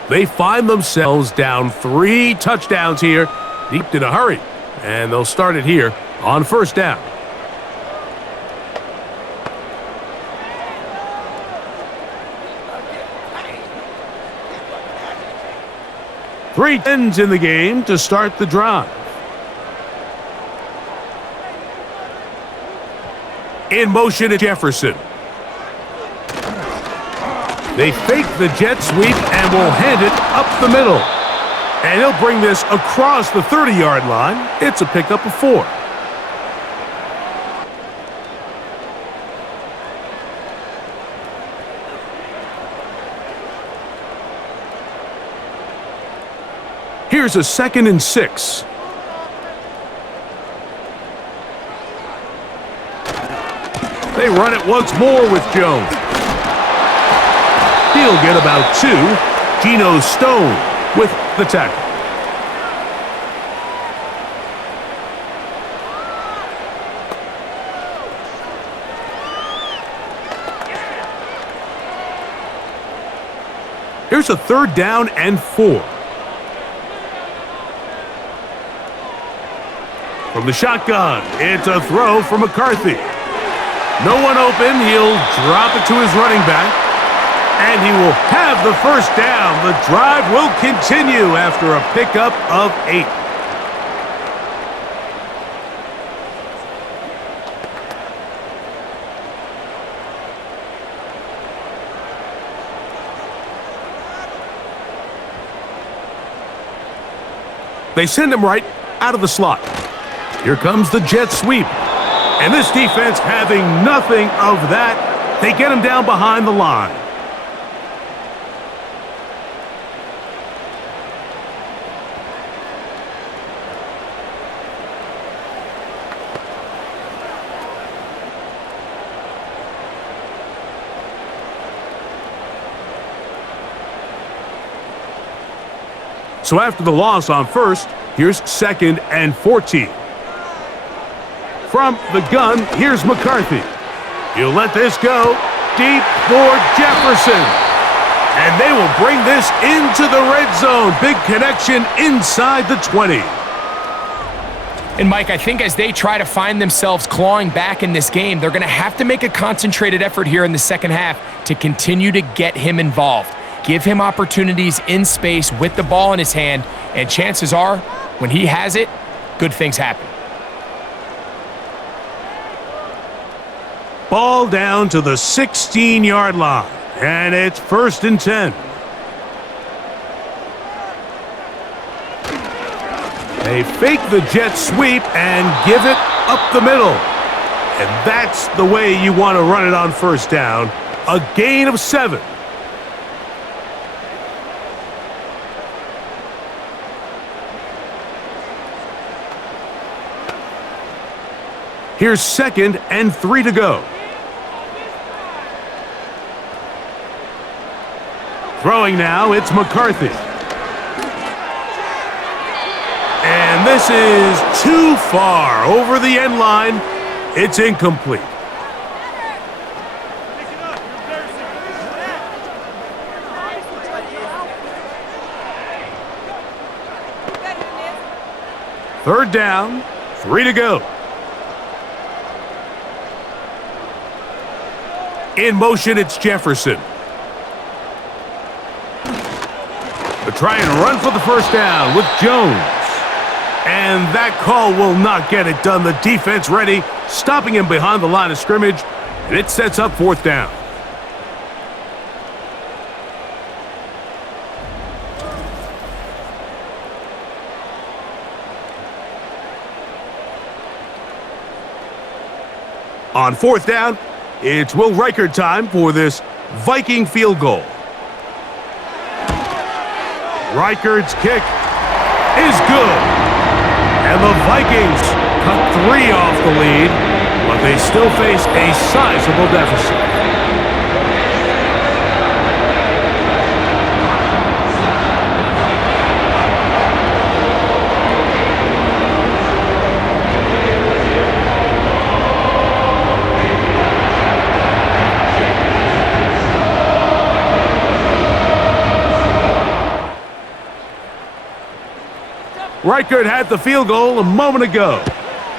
They find themselves down 3 touchdowns here, deep in a hurry. And they'll start it here on first down. Three ends in the game to start the drive. In motion at Jefferson. They fake the jet sweep and will hand it up the middle. And he'll bring this across the 30-yard line. It's a pickup of 4. Here's a 2nd and 6. They run it once more with Jones. He'll get about 2. Geno Stone with the tackle. Here's a 3rd down and 4. From the shotgun, it's a throw from McCarthy. No one open, he'll drop it to his running back, and he will have the first down. The drive will continue after a pickup of 8. They send him right out of the slot. Here comes the jet sweep. And this defense having nothing of that. They get him down behind the line. So after the loss on first, here's 2nd and 14. From the gun, here's McCarthy. He'll let this go deep for Jefferson. And they will bring this into the red zone. Big connection inside the 20. And Mike, I think as they try to find themselves clawing back in this game, they're going to have to make a concentrated effort here in the second half to continue to get him involved. Give him opportunities in space with the ball in his hand, and chances are, when he has it, good things happen. Ball down to the 16-yard line, and it's 1st and 10. They fake the jet sweep and give it up the middle. And that's the way you want to run it on first down. A gain of 7. Here's 2nd and 3 to go. Throwing now, it's McCarthy. And this is too far over the end line. It's incomplete. Third down, 3 to go. In motion, it's Jefferson. They try and run for the first down with Jones. And that call will not get it done. The defense ready, stopping him behind the line of scrimmage, and it sets up 4th down. On 4th down, it's Will Reichard time for this Viking field goal. Reichard's kick is good. And the Vikings cut 3 off the lead, but they still face a sizable deficit. Reichard had the field goal a moment ago.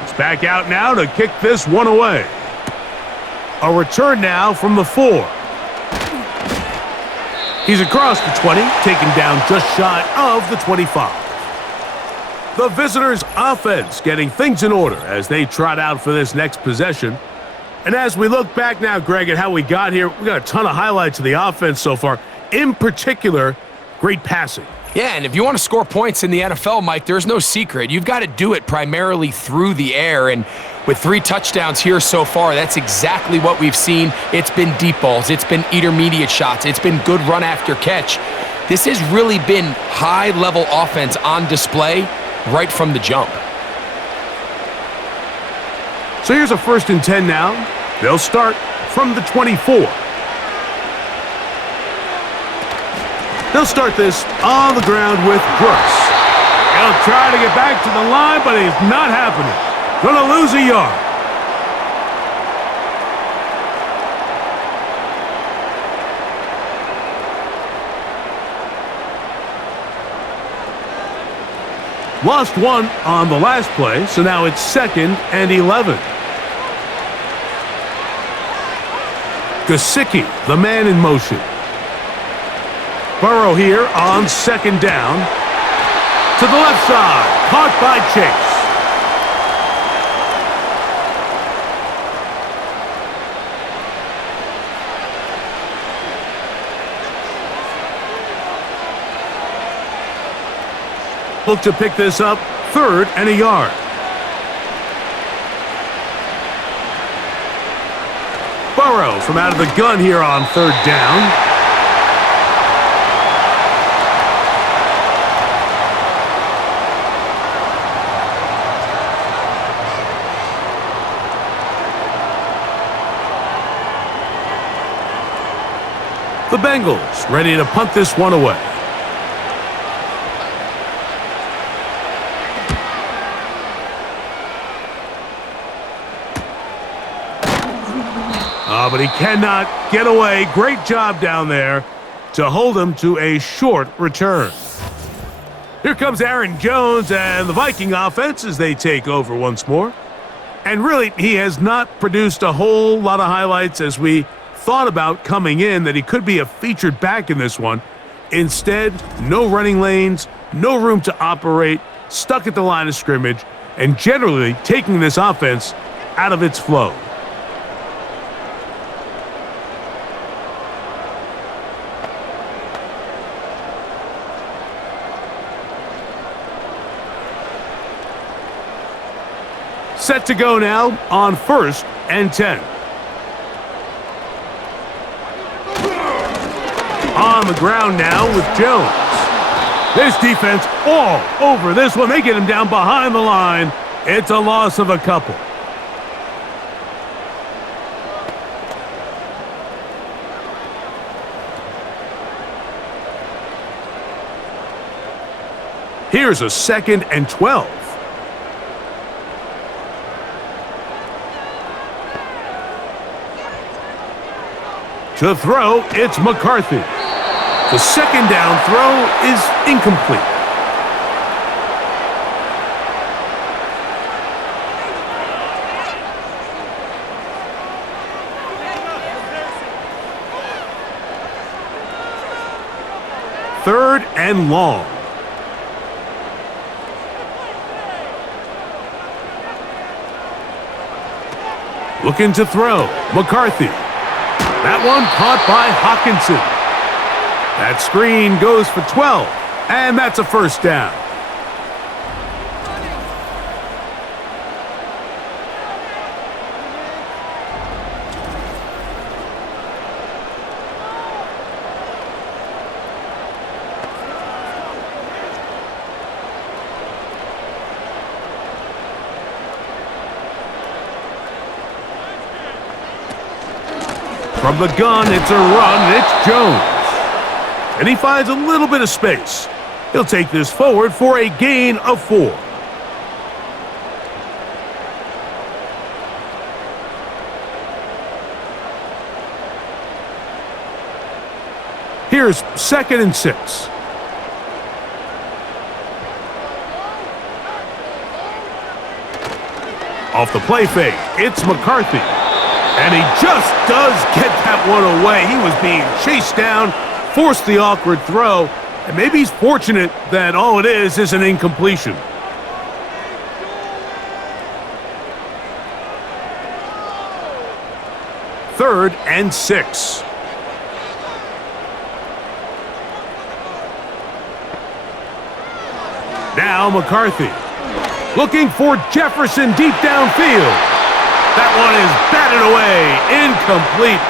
He's back out now to kick this one away. A return now from the 4. He's across the 20, taken down just shy of the 25. The visitors' offense getting things in order as they trot out for this next possession. And as we look back now, Greg, at how we got here, we got a ton of highlights of the offense so far. In particular, great passing. Yeah, and if you want to score points in the NFL, Mike, there's no secret. You've got to do it primarily through the air, and with 3 touchdowns here so far, that's exactly what we've seen. It's been deep balls. It's been intermediate shots. It's been good run after catch. This has really been high-level offense on display right from the jump. So here's a 1st and 10 now. They'll start from the 24. They'll start this on the ground with Brooks. He'll try to get back to the line, but it's not happening. Gonna lose a yard. Lost 1 on the last play, so now it's 2nd and 11. Gesicki, the man in motion. Burrow here on 2nd down. To the left side, caught by Chase. Look to pick this up, 3rd and a yard. Burrow from out of the gun here on 3rd down. The Bengals ready to punt this one away. But he cannot get away. Great job down there to hold him to a short return. Here comes Aaron Jones and the Viking offense as they take over once more. And really, he has not produced a whole lot of highlights as we thought about coming in that he could be a featured back in this one. Instead, no running lanes, no room to operate, stuck at the line of scrimmage, and generally taking this offense out of its flow. Set to go now on 1st and 10. On the ground now with Jones. This defense all over this one. They get him down behind the line. It's a loss of a couple. Here's a 2nd and 12. To throw, it's McCarthy. The 2nd down throw is incomplete. Third and long. Looking to throw. McCarthy. That one caught by Hawkinson. That screen goes for 12, and that's a first down. From the gun, it's a run, and it's Jones. And he finds a little bit of space. He'll take this forward for a gain of 4. Here's 2nd and 6. Off the play fake, it's McCarthy. And he just does get that one away. He was being chased down, forced the awkward throw, and maybe he's fortunate that all it is an incompletion. Third and 6. Now McCarthy. Looking for Jefferson deep downfield. That one is batted away. Incomplete.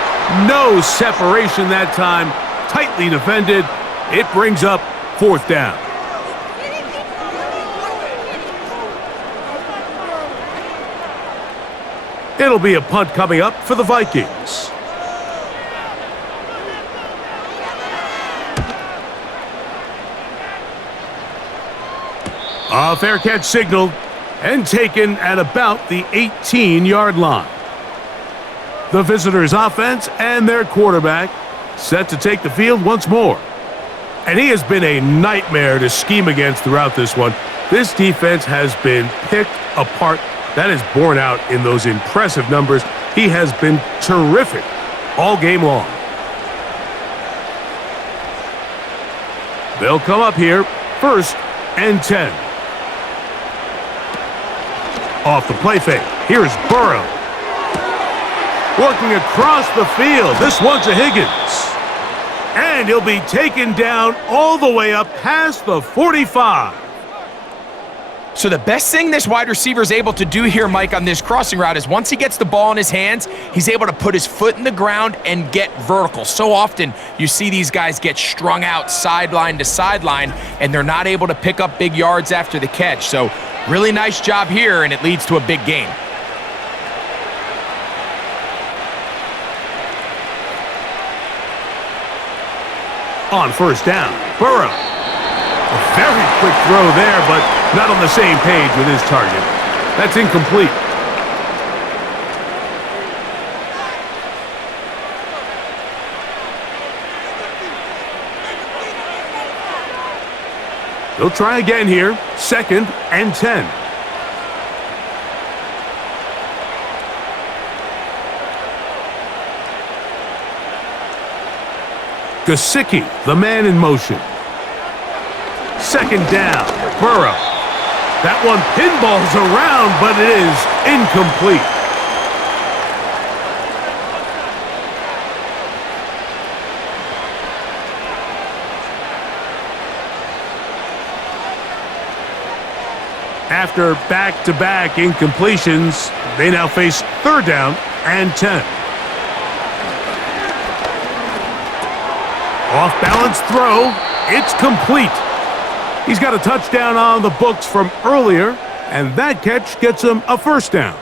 No separation that time. Tightly defended. It brings up 4th down. It'll be a punt coming up for the Vikings. A fair catch signaled and taken at about the 18-yard line. The visitors' offense and their quarterback set to take the field once more. And he has been a nightmare to scheme against throughout this one. This defense has been picked apart. That is borne out in those impressive numbers. He has been terrific all game long. They'll come up here, 1st and 10. Off the play fake, here's Burrow. Working across the field, this one's to Higgins. And he'll be taken down all the way up past the 45. So the best thing this wide receiver is able to do here, Mike, on this crossing route is once he gets the ball in his hands, he's able to put his foot in the ground and get vertical. So often you see these guys get strung out sideline to sideline, and they're not able to pick up big yards after the catch. So really nice job here, and it leads to a big gain. On 1st down, Burrow. A very quick throw there, but not on the same page with his target. That's incomplete. They'll try again here, 2nd and 10. Gesicki, the man in motion. 2nd down, Burrow. That one pinballs around, but it is incomplete. After back-to-back incompletions, they now face 3rd down and 10. Off-balance throw. It's complete. He's got a touchdown on the books from earlier, and that catch gets him a 1st down.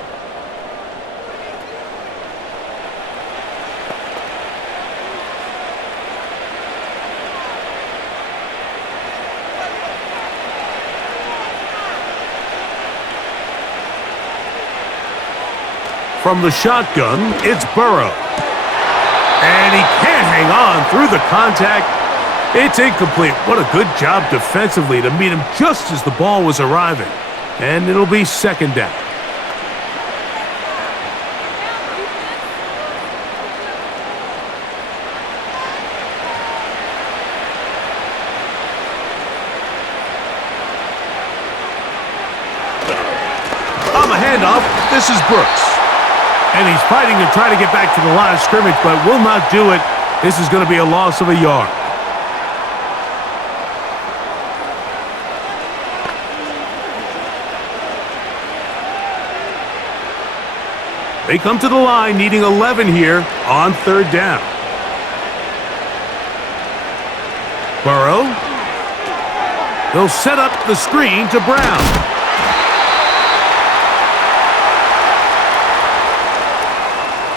From the shotgun, it's Burrow. And he can't hang on through the contact. It's incomplete. What a good job defensively to meet him just as the ball was arriving. And it'll be 2nd down. On the handoff, this is Brooks. And he's fighting to try to get back to the line of scrimmage, but will not do it. This is going to be a loss of a yard. They come to the line needing 11 here on third down. Burrow. They'll set up the screen to Brown.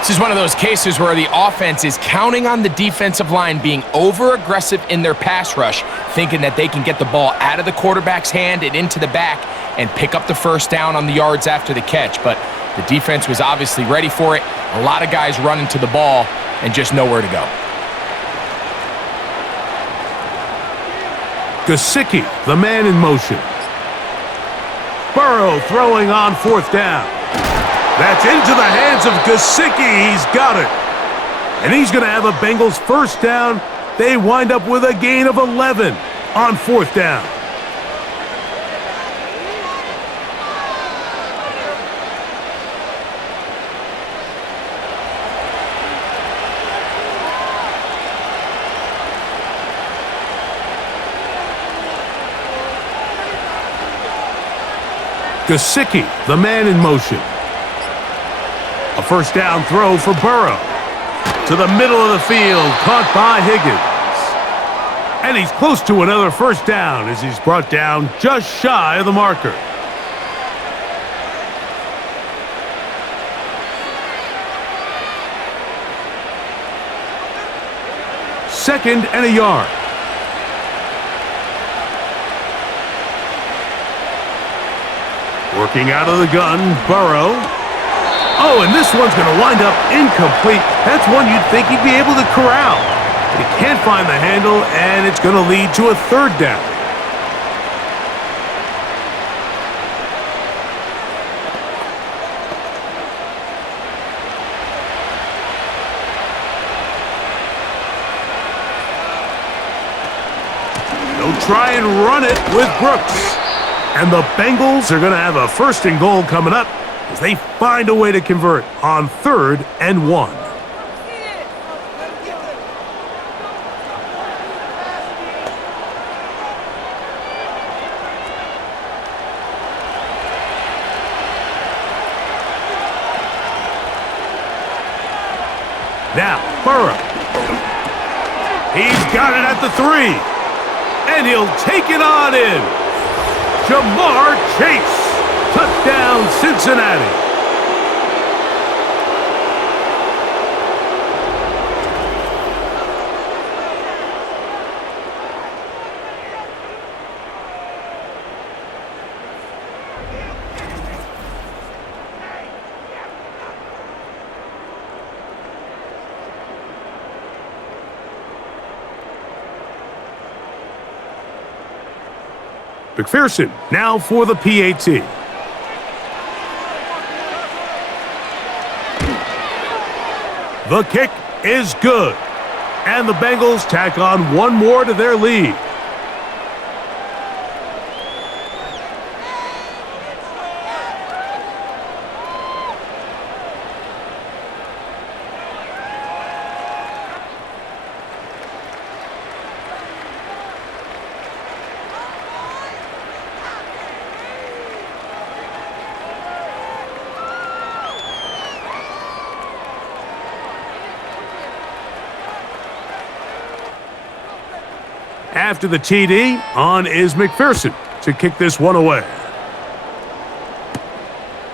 This is one of those cases where the offense is counting on the defensive line being over-aggressive in their pass rush, thinking that they can get the ball out of the quarterback's hand and into the back and pick up the first down on the yards after the catch. But the defense was obviously ready for it. A lot of guys running to the ball and just nowhere to go. Gesicki, the man in motion. Burrow throwing on fourth down. That's into the hands of Gesicki. He's got it. And he's going to have a Bengals first down. They wind up with a gain of 11 on fourth down. Gesicki, the man in motion. A first down throw for Burrow. To the middle of the field, caught by Higgins. And he's close to another first down as he's brought down just shy of the marker. Second and a yard. Working out of the gun, Burrow. Oh, and this one's going to wind up incomplete. That's one you'd think he'd be able to corral. But he can't find the handle, and it's going to lead to a third down. They'll try and run it with Brooks. And the Bengals are going to have a first and goal coming up as they find a way to convert on 3rd and 1. Now, Burrow. He's got it at the 3. And he'll take it on in. Jamar Chase. Touchdown, Cincinnati. McPherson now for the PAT. The kick is good. And the Bengals tack on one more to their lead. After the TD, on is McPherson to kick this one away.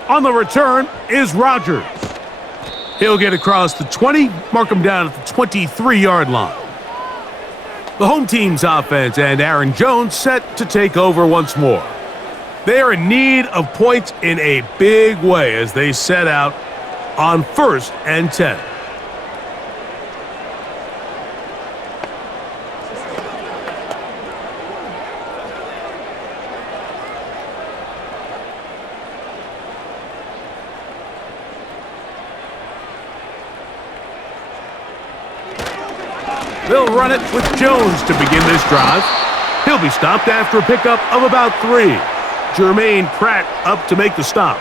On the return is Rodgers. He'll get across the 20, mark him down at the 23-yard line. The home team's offense and Aaron Jones set to take over once more. They are in need of points in a big way as they set out on 1st and 10. They'll run it with Jones to begin this drive. He'll be stopped after a pickup of about 3. Jermaine Pratt up to make the stop.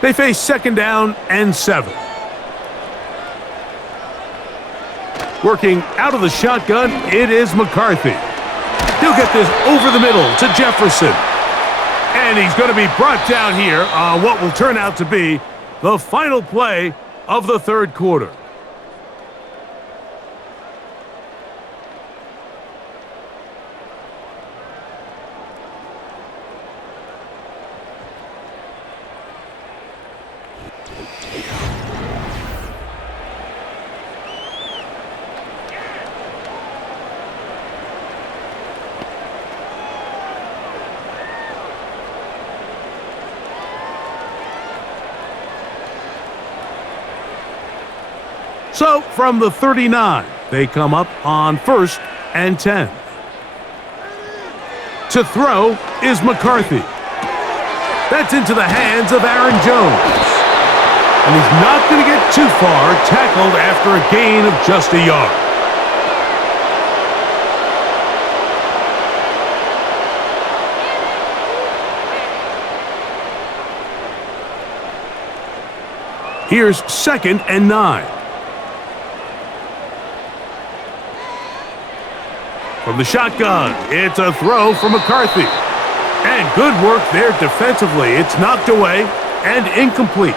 They face 2nd down and 7. Working out of the shotgun, it is McCarthy. He'll get this over the middle to Jefferson. And he's going to be brought down here on what will turn out to be the final play of the 3rd quarter. So, from the 39, they come up on 1st and 10. To throw is McCarthy. That's into the hands of Aaron Jones. And he's not going to get too far, tackled after a gain of just a yard. Here's 2nd and 9. From the shotgun, it's a throw for McCarthy. And good work there defensively. It's knocked away and incomplete.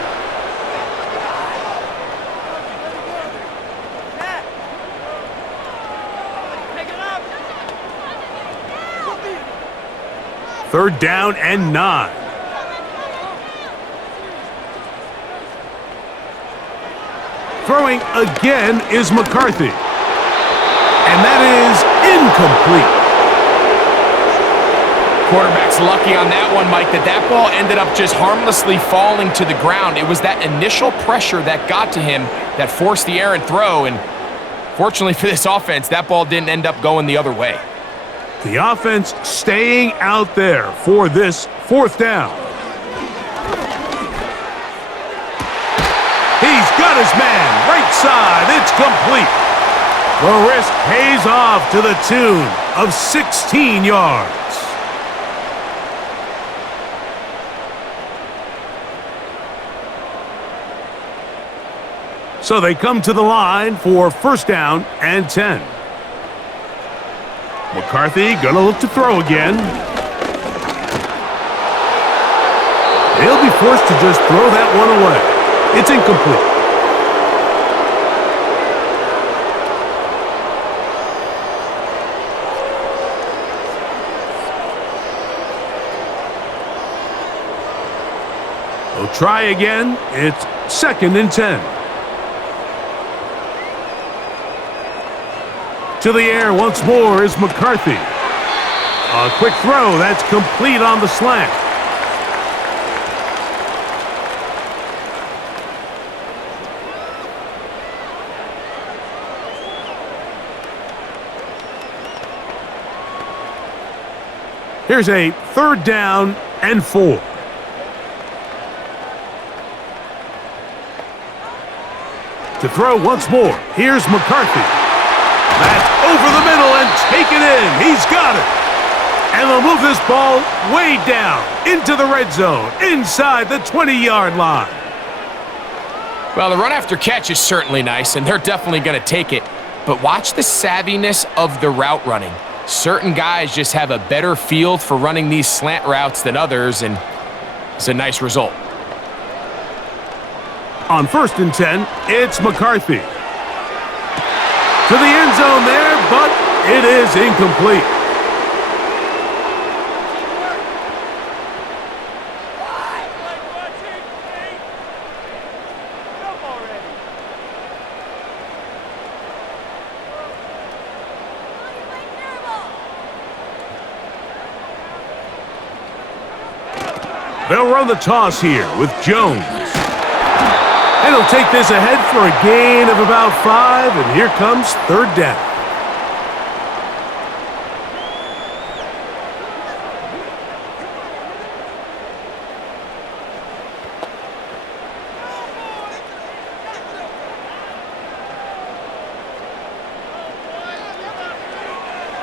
Third down and 9. Throwing again is McCarthy. And that is incomplete. Quarterback's lucky on that one, Mike, that ball ended up just harmlessly falling to the ground. It was that initial pressure that got to him that forced the errant throw, and fortunately for this offense, that ball didn't end up going the other way. The offense staying out there for this 4th down. He's got his man, right side, it's complete. The risk pays off to the tune of 16 yards. So they come to the line for 1st down and 10. McCarthy gonna look to throw again. He'll be forced to just throw that one away. It's incomplete. They'll try again. It's 2nd and 10. To the air once more is McCarthy. A quick throw, that's complete on the slant. Here's a 3rd down and 4. To throw once more, here's McCarthy. That's over the middle and taken in. He's got it. And they'll move this ball way down into the red zone, inside the 20-yard line. Well, the run after catch is certainly nice, and they're definitely going to take it. But watch the savviness of the route running. Certain guys just have a better feel for running these slant routes than others, and it's a nice result. On 1st and 10, it's McCarthy. To the end zone there, but it is incomplete. They'll run the toss here with Jones. And he'll take this ahead for a gain of about 5, and here comes 3rd down.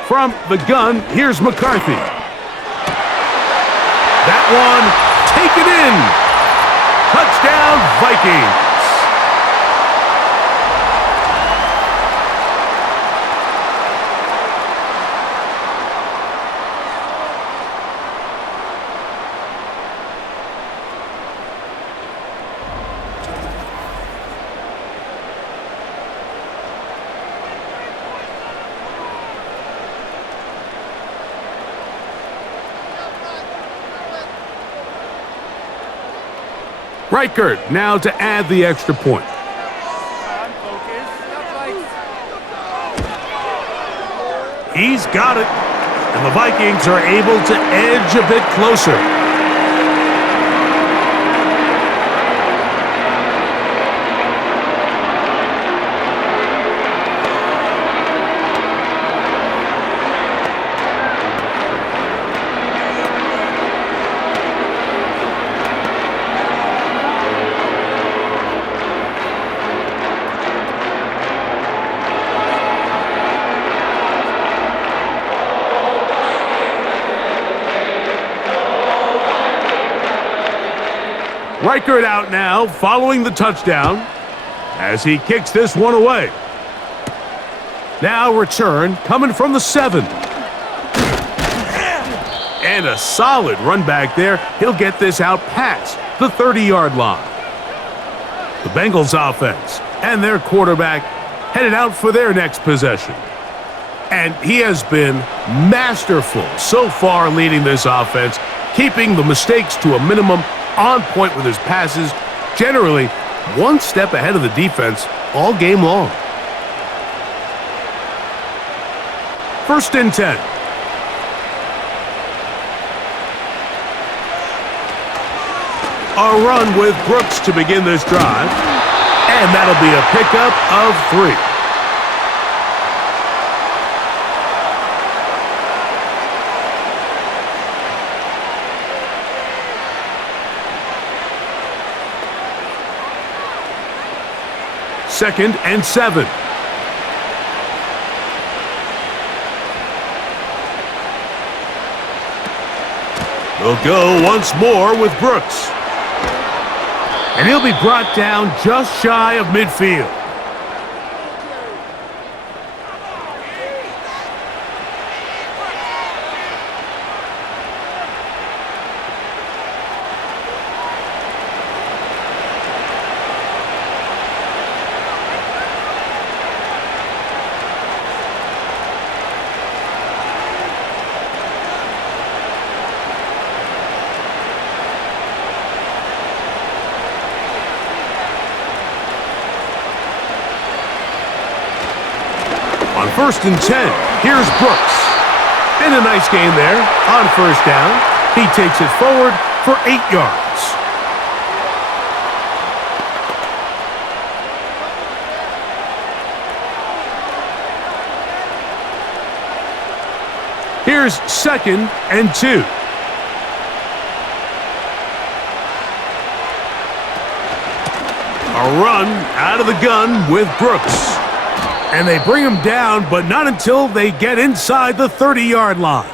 From the gun, here's McCarthy. That one, take it in. Touchdown, Vikings. Reichert now to add the extra point. He's got it, and the Vikings are able to edge a bit closer. Reichert out now, following the touchdown, as he kicks this one away. Now return, coming from the 7. And a solid run back there. He'll get this out past the 30-yard line. The Bengals offense and their quarterback headed out for their next possession. And he has been masterful so far leading this offense, keeping the mistakes to a minimum, on point with his passes, generally one step ahead of the defense all game long. 1st and 10. A run with Brooks to begin this drive, and that'll be a pickup of 3. Second and 7. They'll go once more with Brooks. And he'll be brought down just shy of midfield. On 1st and 10, here's Brooks. And a nice gain there on 1st down. He takes it forward for 8 yards. Here's 2nd and 2. A run out of the gun with Brooks. And they bring him down, but not until they get inside the 30-yard line.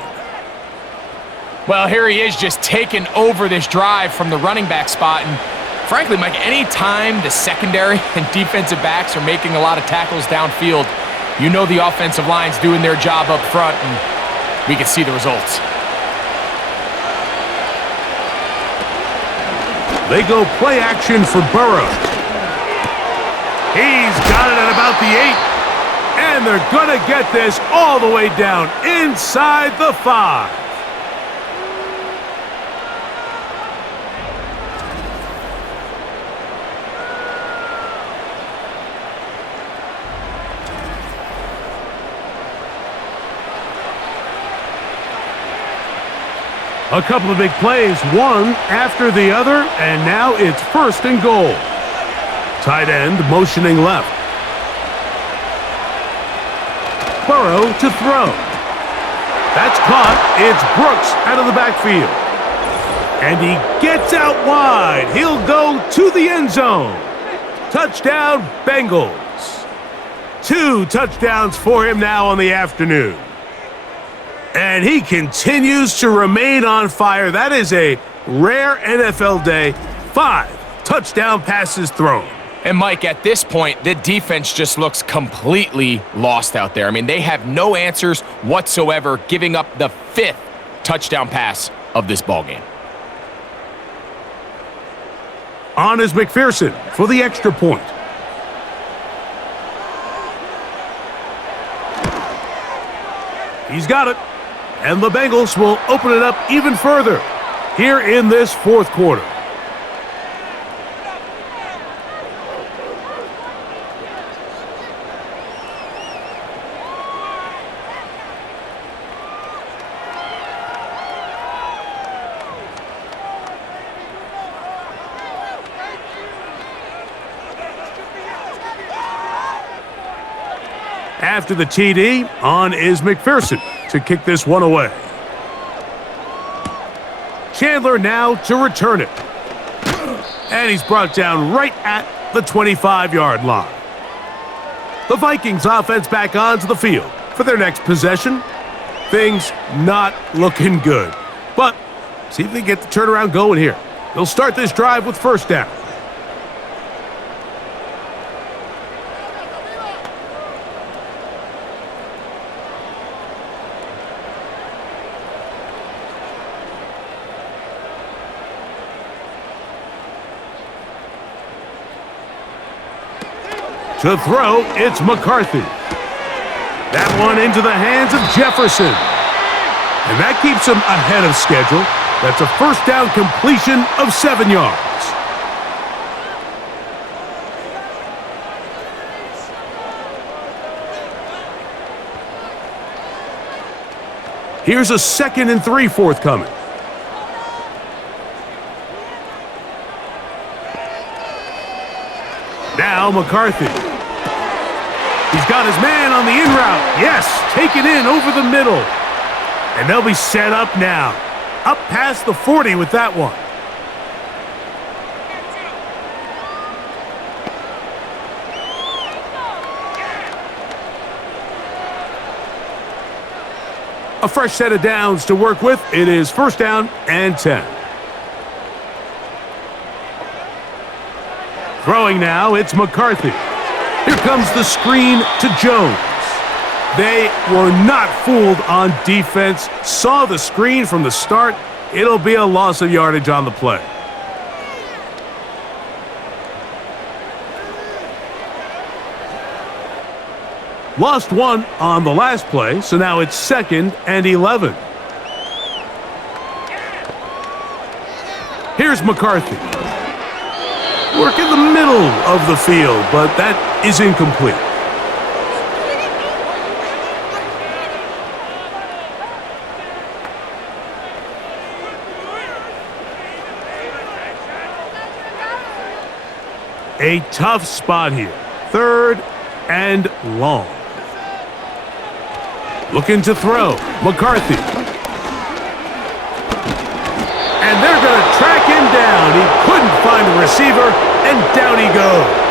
Well, here he is just taking over this drive from the running back spot. And frankly, Mike, any time the secondary and defensive backs are making a lot of tackles downfield, you know the offensive line's doing their job up front, and we can see the results. They go play action for Burrow. He's got it at about the 8. And they're going to get this all the way down inside the 5. A couple of big plays, one after the other, and now it's 1st and goal. Tight end motioning left. Burrow to throw. That's caught. It's Brooks out of the backfield. And he gets out wide. He'll go to the end zone. Touchdown, Bengals. 2 touchdowns for him now on the afternoon. And he continues to remain on fire. That is a rare NFL day. 5 Touchdown passes thrown. And Mike, at this point, the defense just looks completely lost out there. I mean, they have no answers whatsoever, giving up the 5th touchdown pass of this ballgame. On is McPherson for the extra point. He's got it. And the Bengals will open it up even further here in this 4th quarter. After the TD, on is McPherson to kick this one away. Chandler now to return it. And he's brought down right at the 25-yard line. The Vikings offense back onto the field for their next possession. Things not looking good. But see if they get the turnaround going here. They'll start this drive with first down. To throw, it's McCarthy. That one into the hands of Jefferson. And that keeps him ahead of schedule. That's a first down completion of 7 yards. Here's a 2nd and 3 forthcoming. Now McCarthy. He's got his man on the in route. Yes, take it in over the middle. And they'll be set up now. Up past the 40 with that one. A fresh set of downs to work with. It is first down and 10. Throwing now, it's McCarthy. Here comes the screen to Jones. They were not fooled on defense. Saw the screen from the start. It'll be a loss of yardage on the play. Lost one on the last play, so now it's 2nd and 11. Here's McCarthy. Work in the middle of the field, but that is incomplete. A tough spot here. 3rd and long. Looking to throw. McCarthy. And they're going to track him down. He couldn't find the receiver, and down he goes.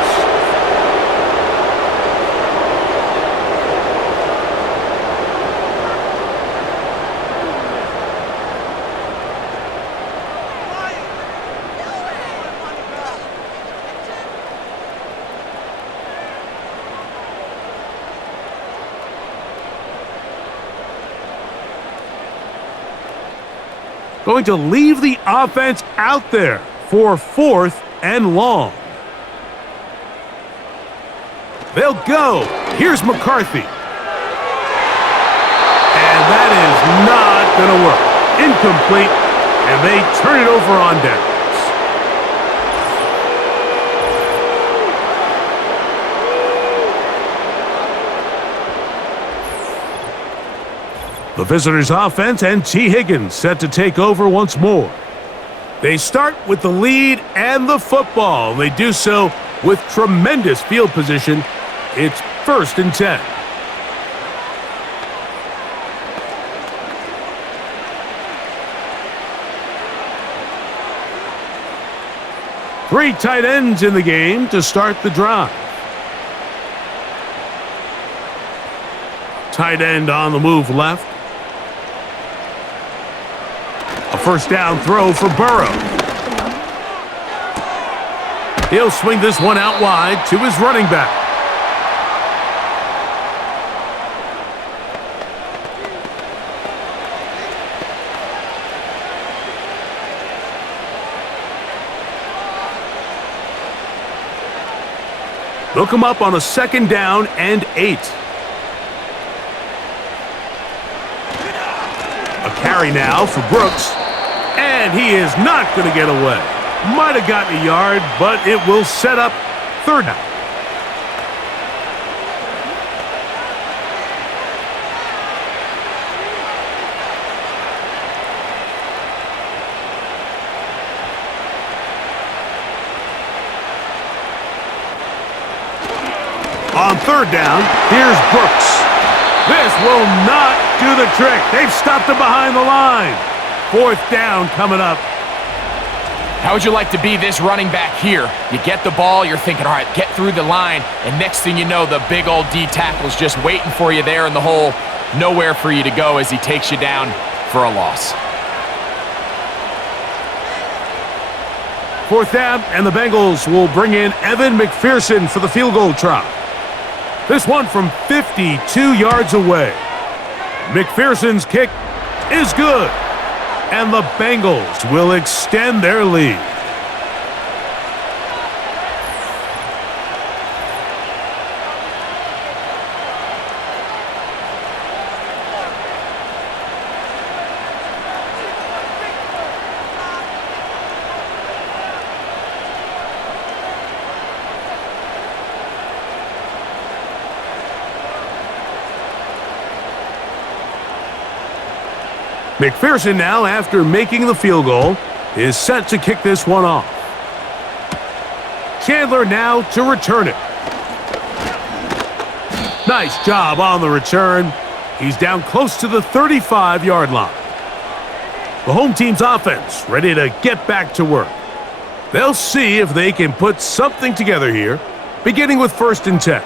Going to leave the offense out there for 4th and long. They'll go. Here's McCarthy. And that is not going to work. Incomplete, and they turn it over on downs. The visitors' offense and T. Higgins set to take over once more. They start with the lead and the football. They do so with tremendous field position. It's 1st and 10. Three tight ends in the game to start the drive. Tight end on the move left. A first down throw for Burrow. He'll swing this one out wide to his running back. They'll come up on a 2nd down and 8. A carry now for Brooks. And he is not going to get away. Might have gotten a yard, but it will set up 3rd down. On 3rd down, here's Brooks. This will not do the trick. They've stopped him behind the line. 4th down coming up. How would you like to be this running back here? You get the ball, you're thinking, all right, get through the line, and next thing you know, the big old D tackle's just waiting for you there in the hole. Nowhere for you to go as he takes you down for a loss. 4th down, and the Bengals will bring in Evan McPherson for the field goal try. This one from 52 yards away. McPherson's kick is good. And the Bengals will extend their lead. McPherson now, after making the field goal, is set to kick this one off. Chandler now to return it. Nice job on the return. He's down close to the 35-yard line. The home team's offense ready to get back to work. They'll see if they can put something together here, beginning with 1st and 10.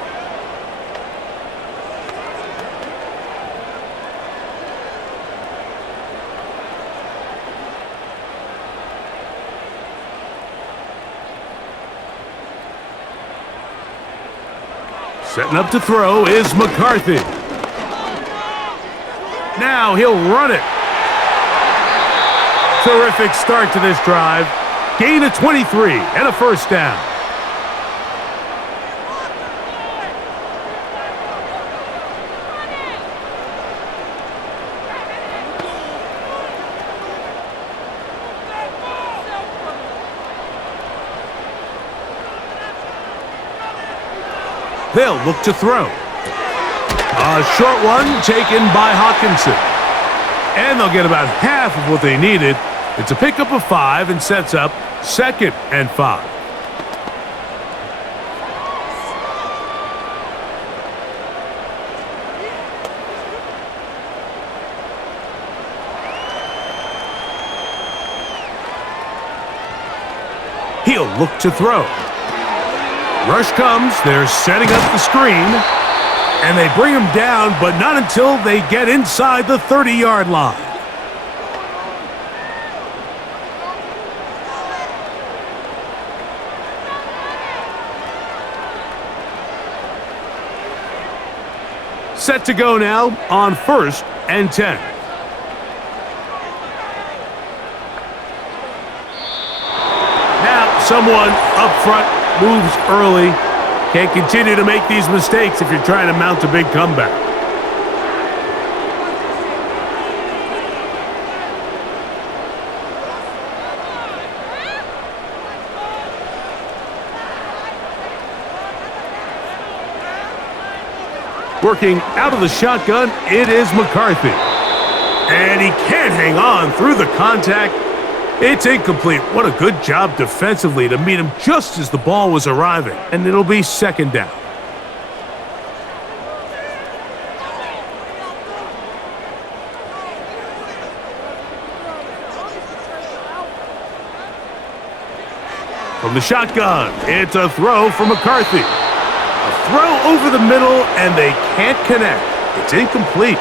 Setting up to throw is McCarthy. Now he'll run it. Terrific start to this drive. Gain of 23 and a 1st down. They'll look to throw. A short one taken by Hawkinson. And they'll get about half of what they needed. It's a pickup of 5 and sets up 2nd and 5. He'll look to throw. Rush comes, they're setting up the screen, and they bring him down, but not until they get inside the 30-yard line. Set to go now on 1st and 10. Now someone up front moves early. Can't continue to make these mistakes if you're trying to mount a big comeback. Working out of the shotgun, it is McCarthy. And he can't hang on through the contact. It's incomplete. What a good job defensively to meet him just as the ball was arriving. And it'll be 2nd down. From the shotgun, it's a throw for McCarthy. A throw over the middle, and they can't connect. It's incomplete.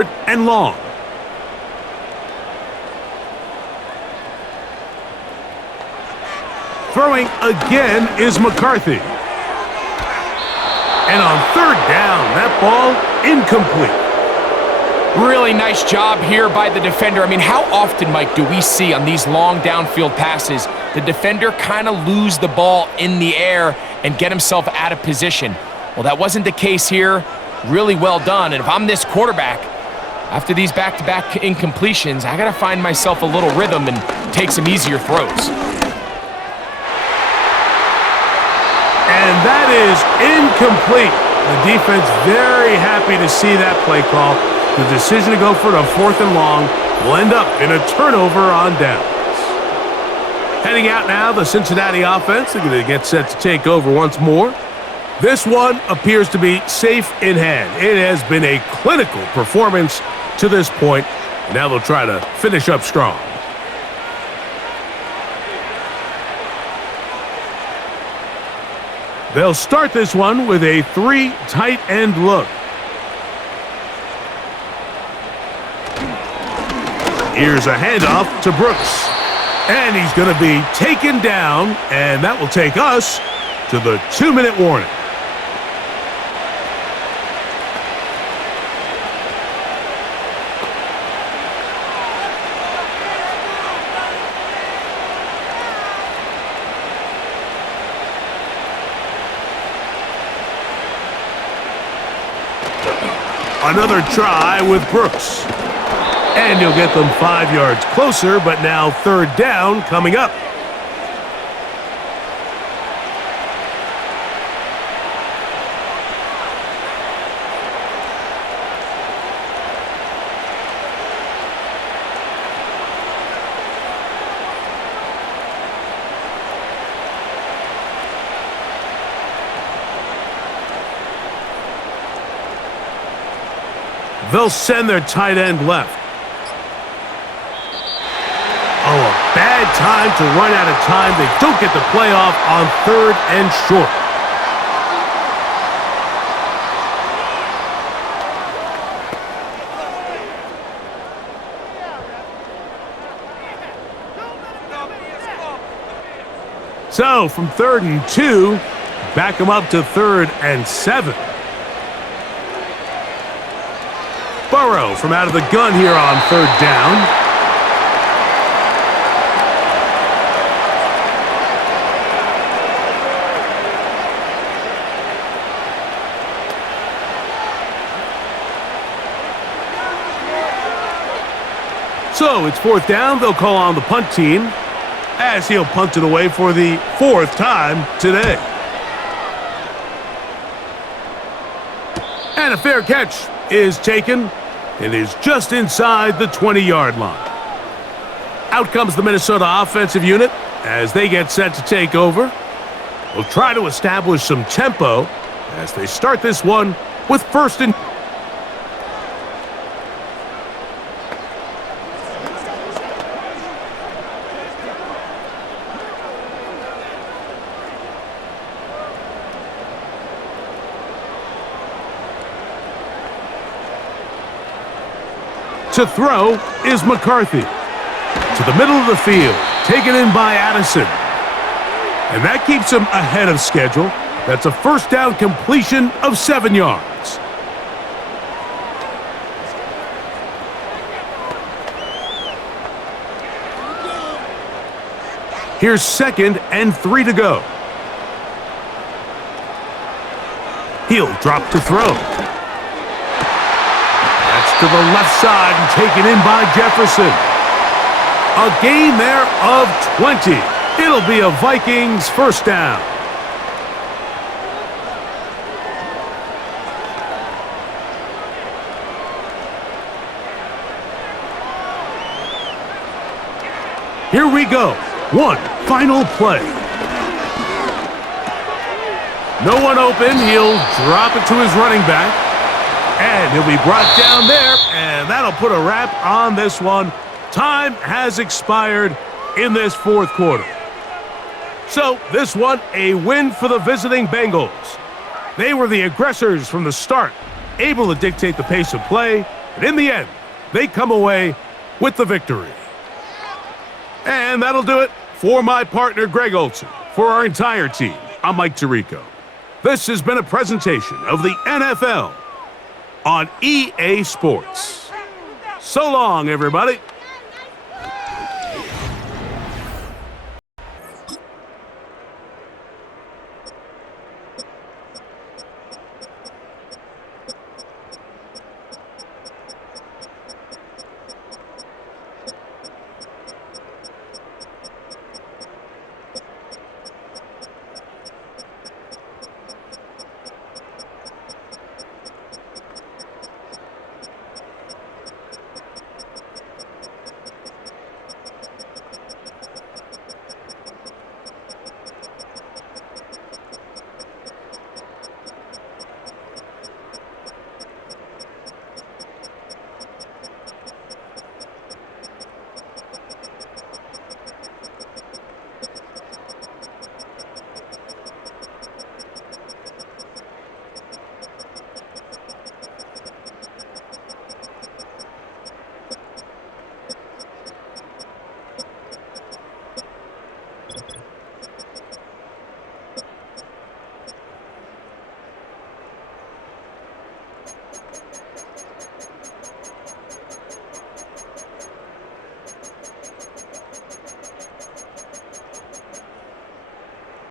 3rd and long. Throwing again is McCarthy. And on 3rd down, that ball incomplete. Really nice job here by the defender. I mean, how often, Mike, do we see on these long downfield passes the defender kind of lose the ball in the air and get himself out of position? Well, that wasn't the case here. Really well done. And if I'm this quarterback, after these back-to-back incompletions, I got to find myself a little rhythm and take some easier throws. And that is incomplete. The defense very happy to see that play call. The decision to go for the 4th and long will end up in a turnover on downs. Heading out now, the Cincinnati offense. They're going to get set to take over once more. This one appears to be safe in hand. It has been a clinical performance to this point, and now they'll try to finish up strong. They'll start this one with a 3 tight end look. Here's a handoff to Brooks. And he's going to be taken down, and that will take us to the 2-minute warning. Another try with Brooks. And he'll get them 5 yards closer, but now 3rd down coming up. They'll send their tight end left. Oh, a bad time to run out of time. They don't get the play off on 3rd and short. So, from 3rd and 2, back them up to 3rd and 7. Burrow from out of the gun here on 3rd down. So it's 4th down. They'll call on the punt team as he'll punt it away for the 4th time today. And a fair catch is taken. It is just inside the 20-yard line. Out comes the Minnesota offensive unit as they get set to take over. They'll try to establish some tempo as they start this one with 1st and... To throw is McCarthy. To the middle of the field, taken in by Addison. And that keeps him ahead of schedule. That's a 1st down completion of 7 yards. Here's 2nd and 3 to go. He'll drop to throw. To the left side and taken in by Jefferson. A gain there of 20. It'll be a Vikings 1st down. Here we go. One final play. No one open. He'll drop it to his running back. And he'll be brought down there, and that'll put a wrap on this one. Time has expired in this 4th quarter. So this one, a win for the visiting Bengals. They were the aggressors from the start, able to dictate the pace of play And in the end, they come away with the victory. And that'll do it for my partner, Greg Olson. For our entire team, I'm Mike Tirico. This has been a presentation of the NFL on EA Sports. So long, everybody.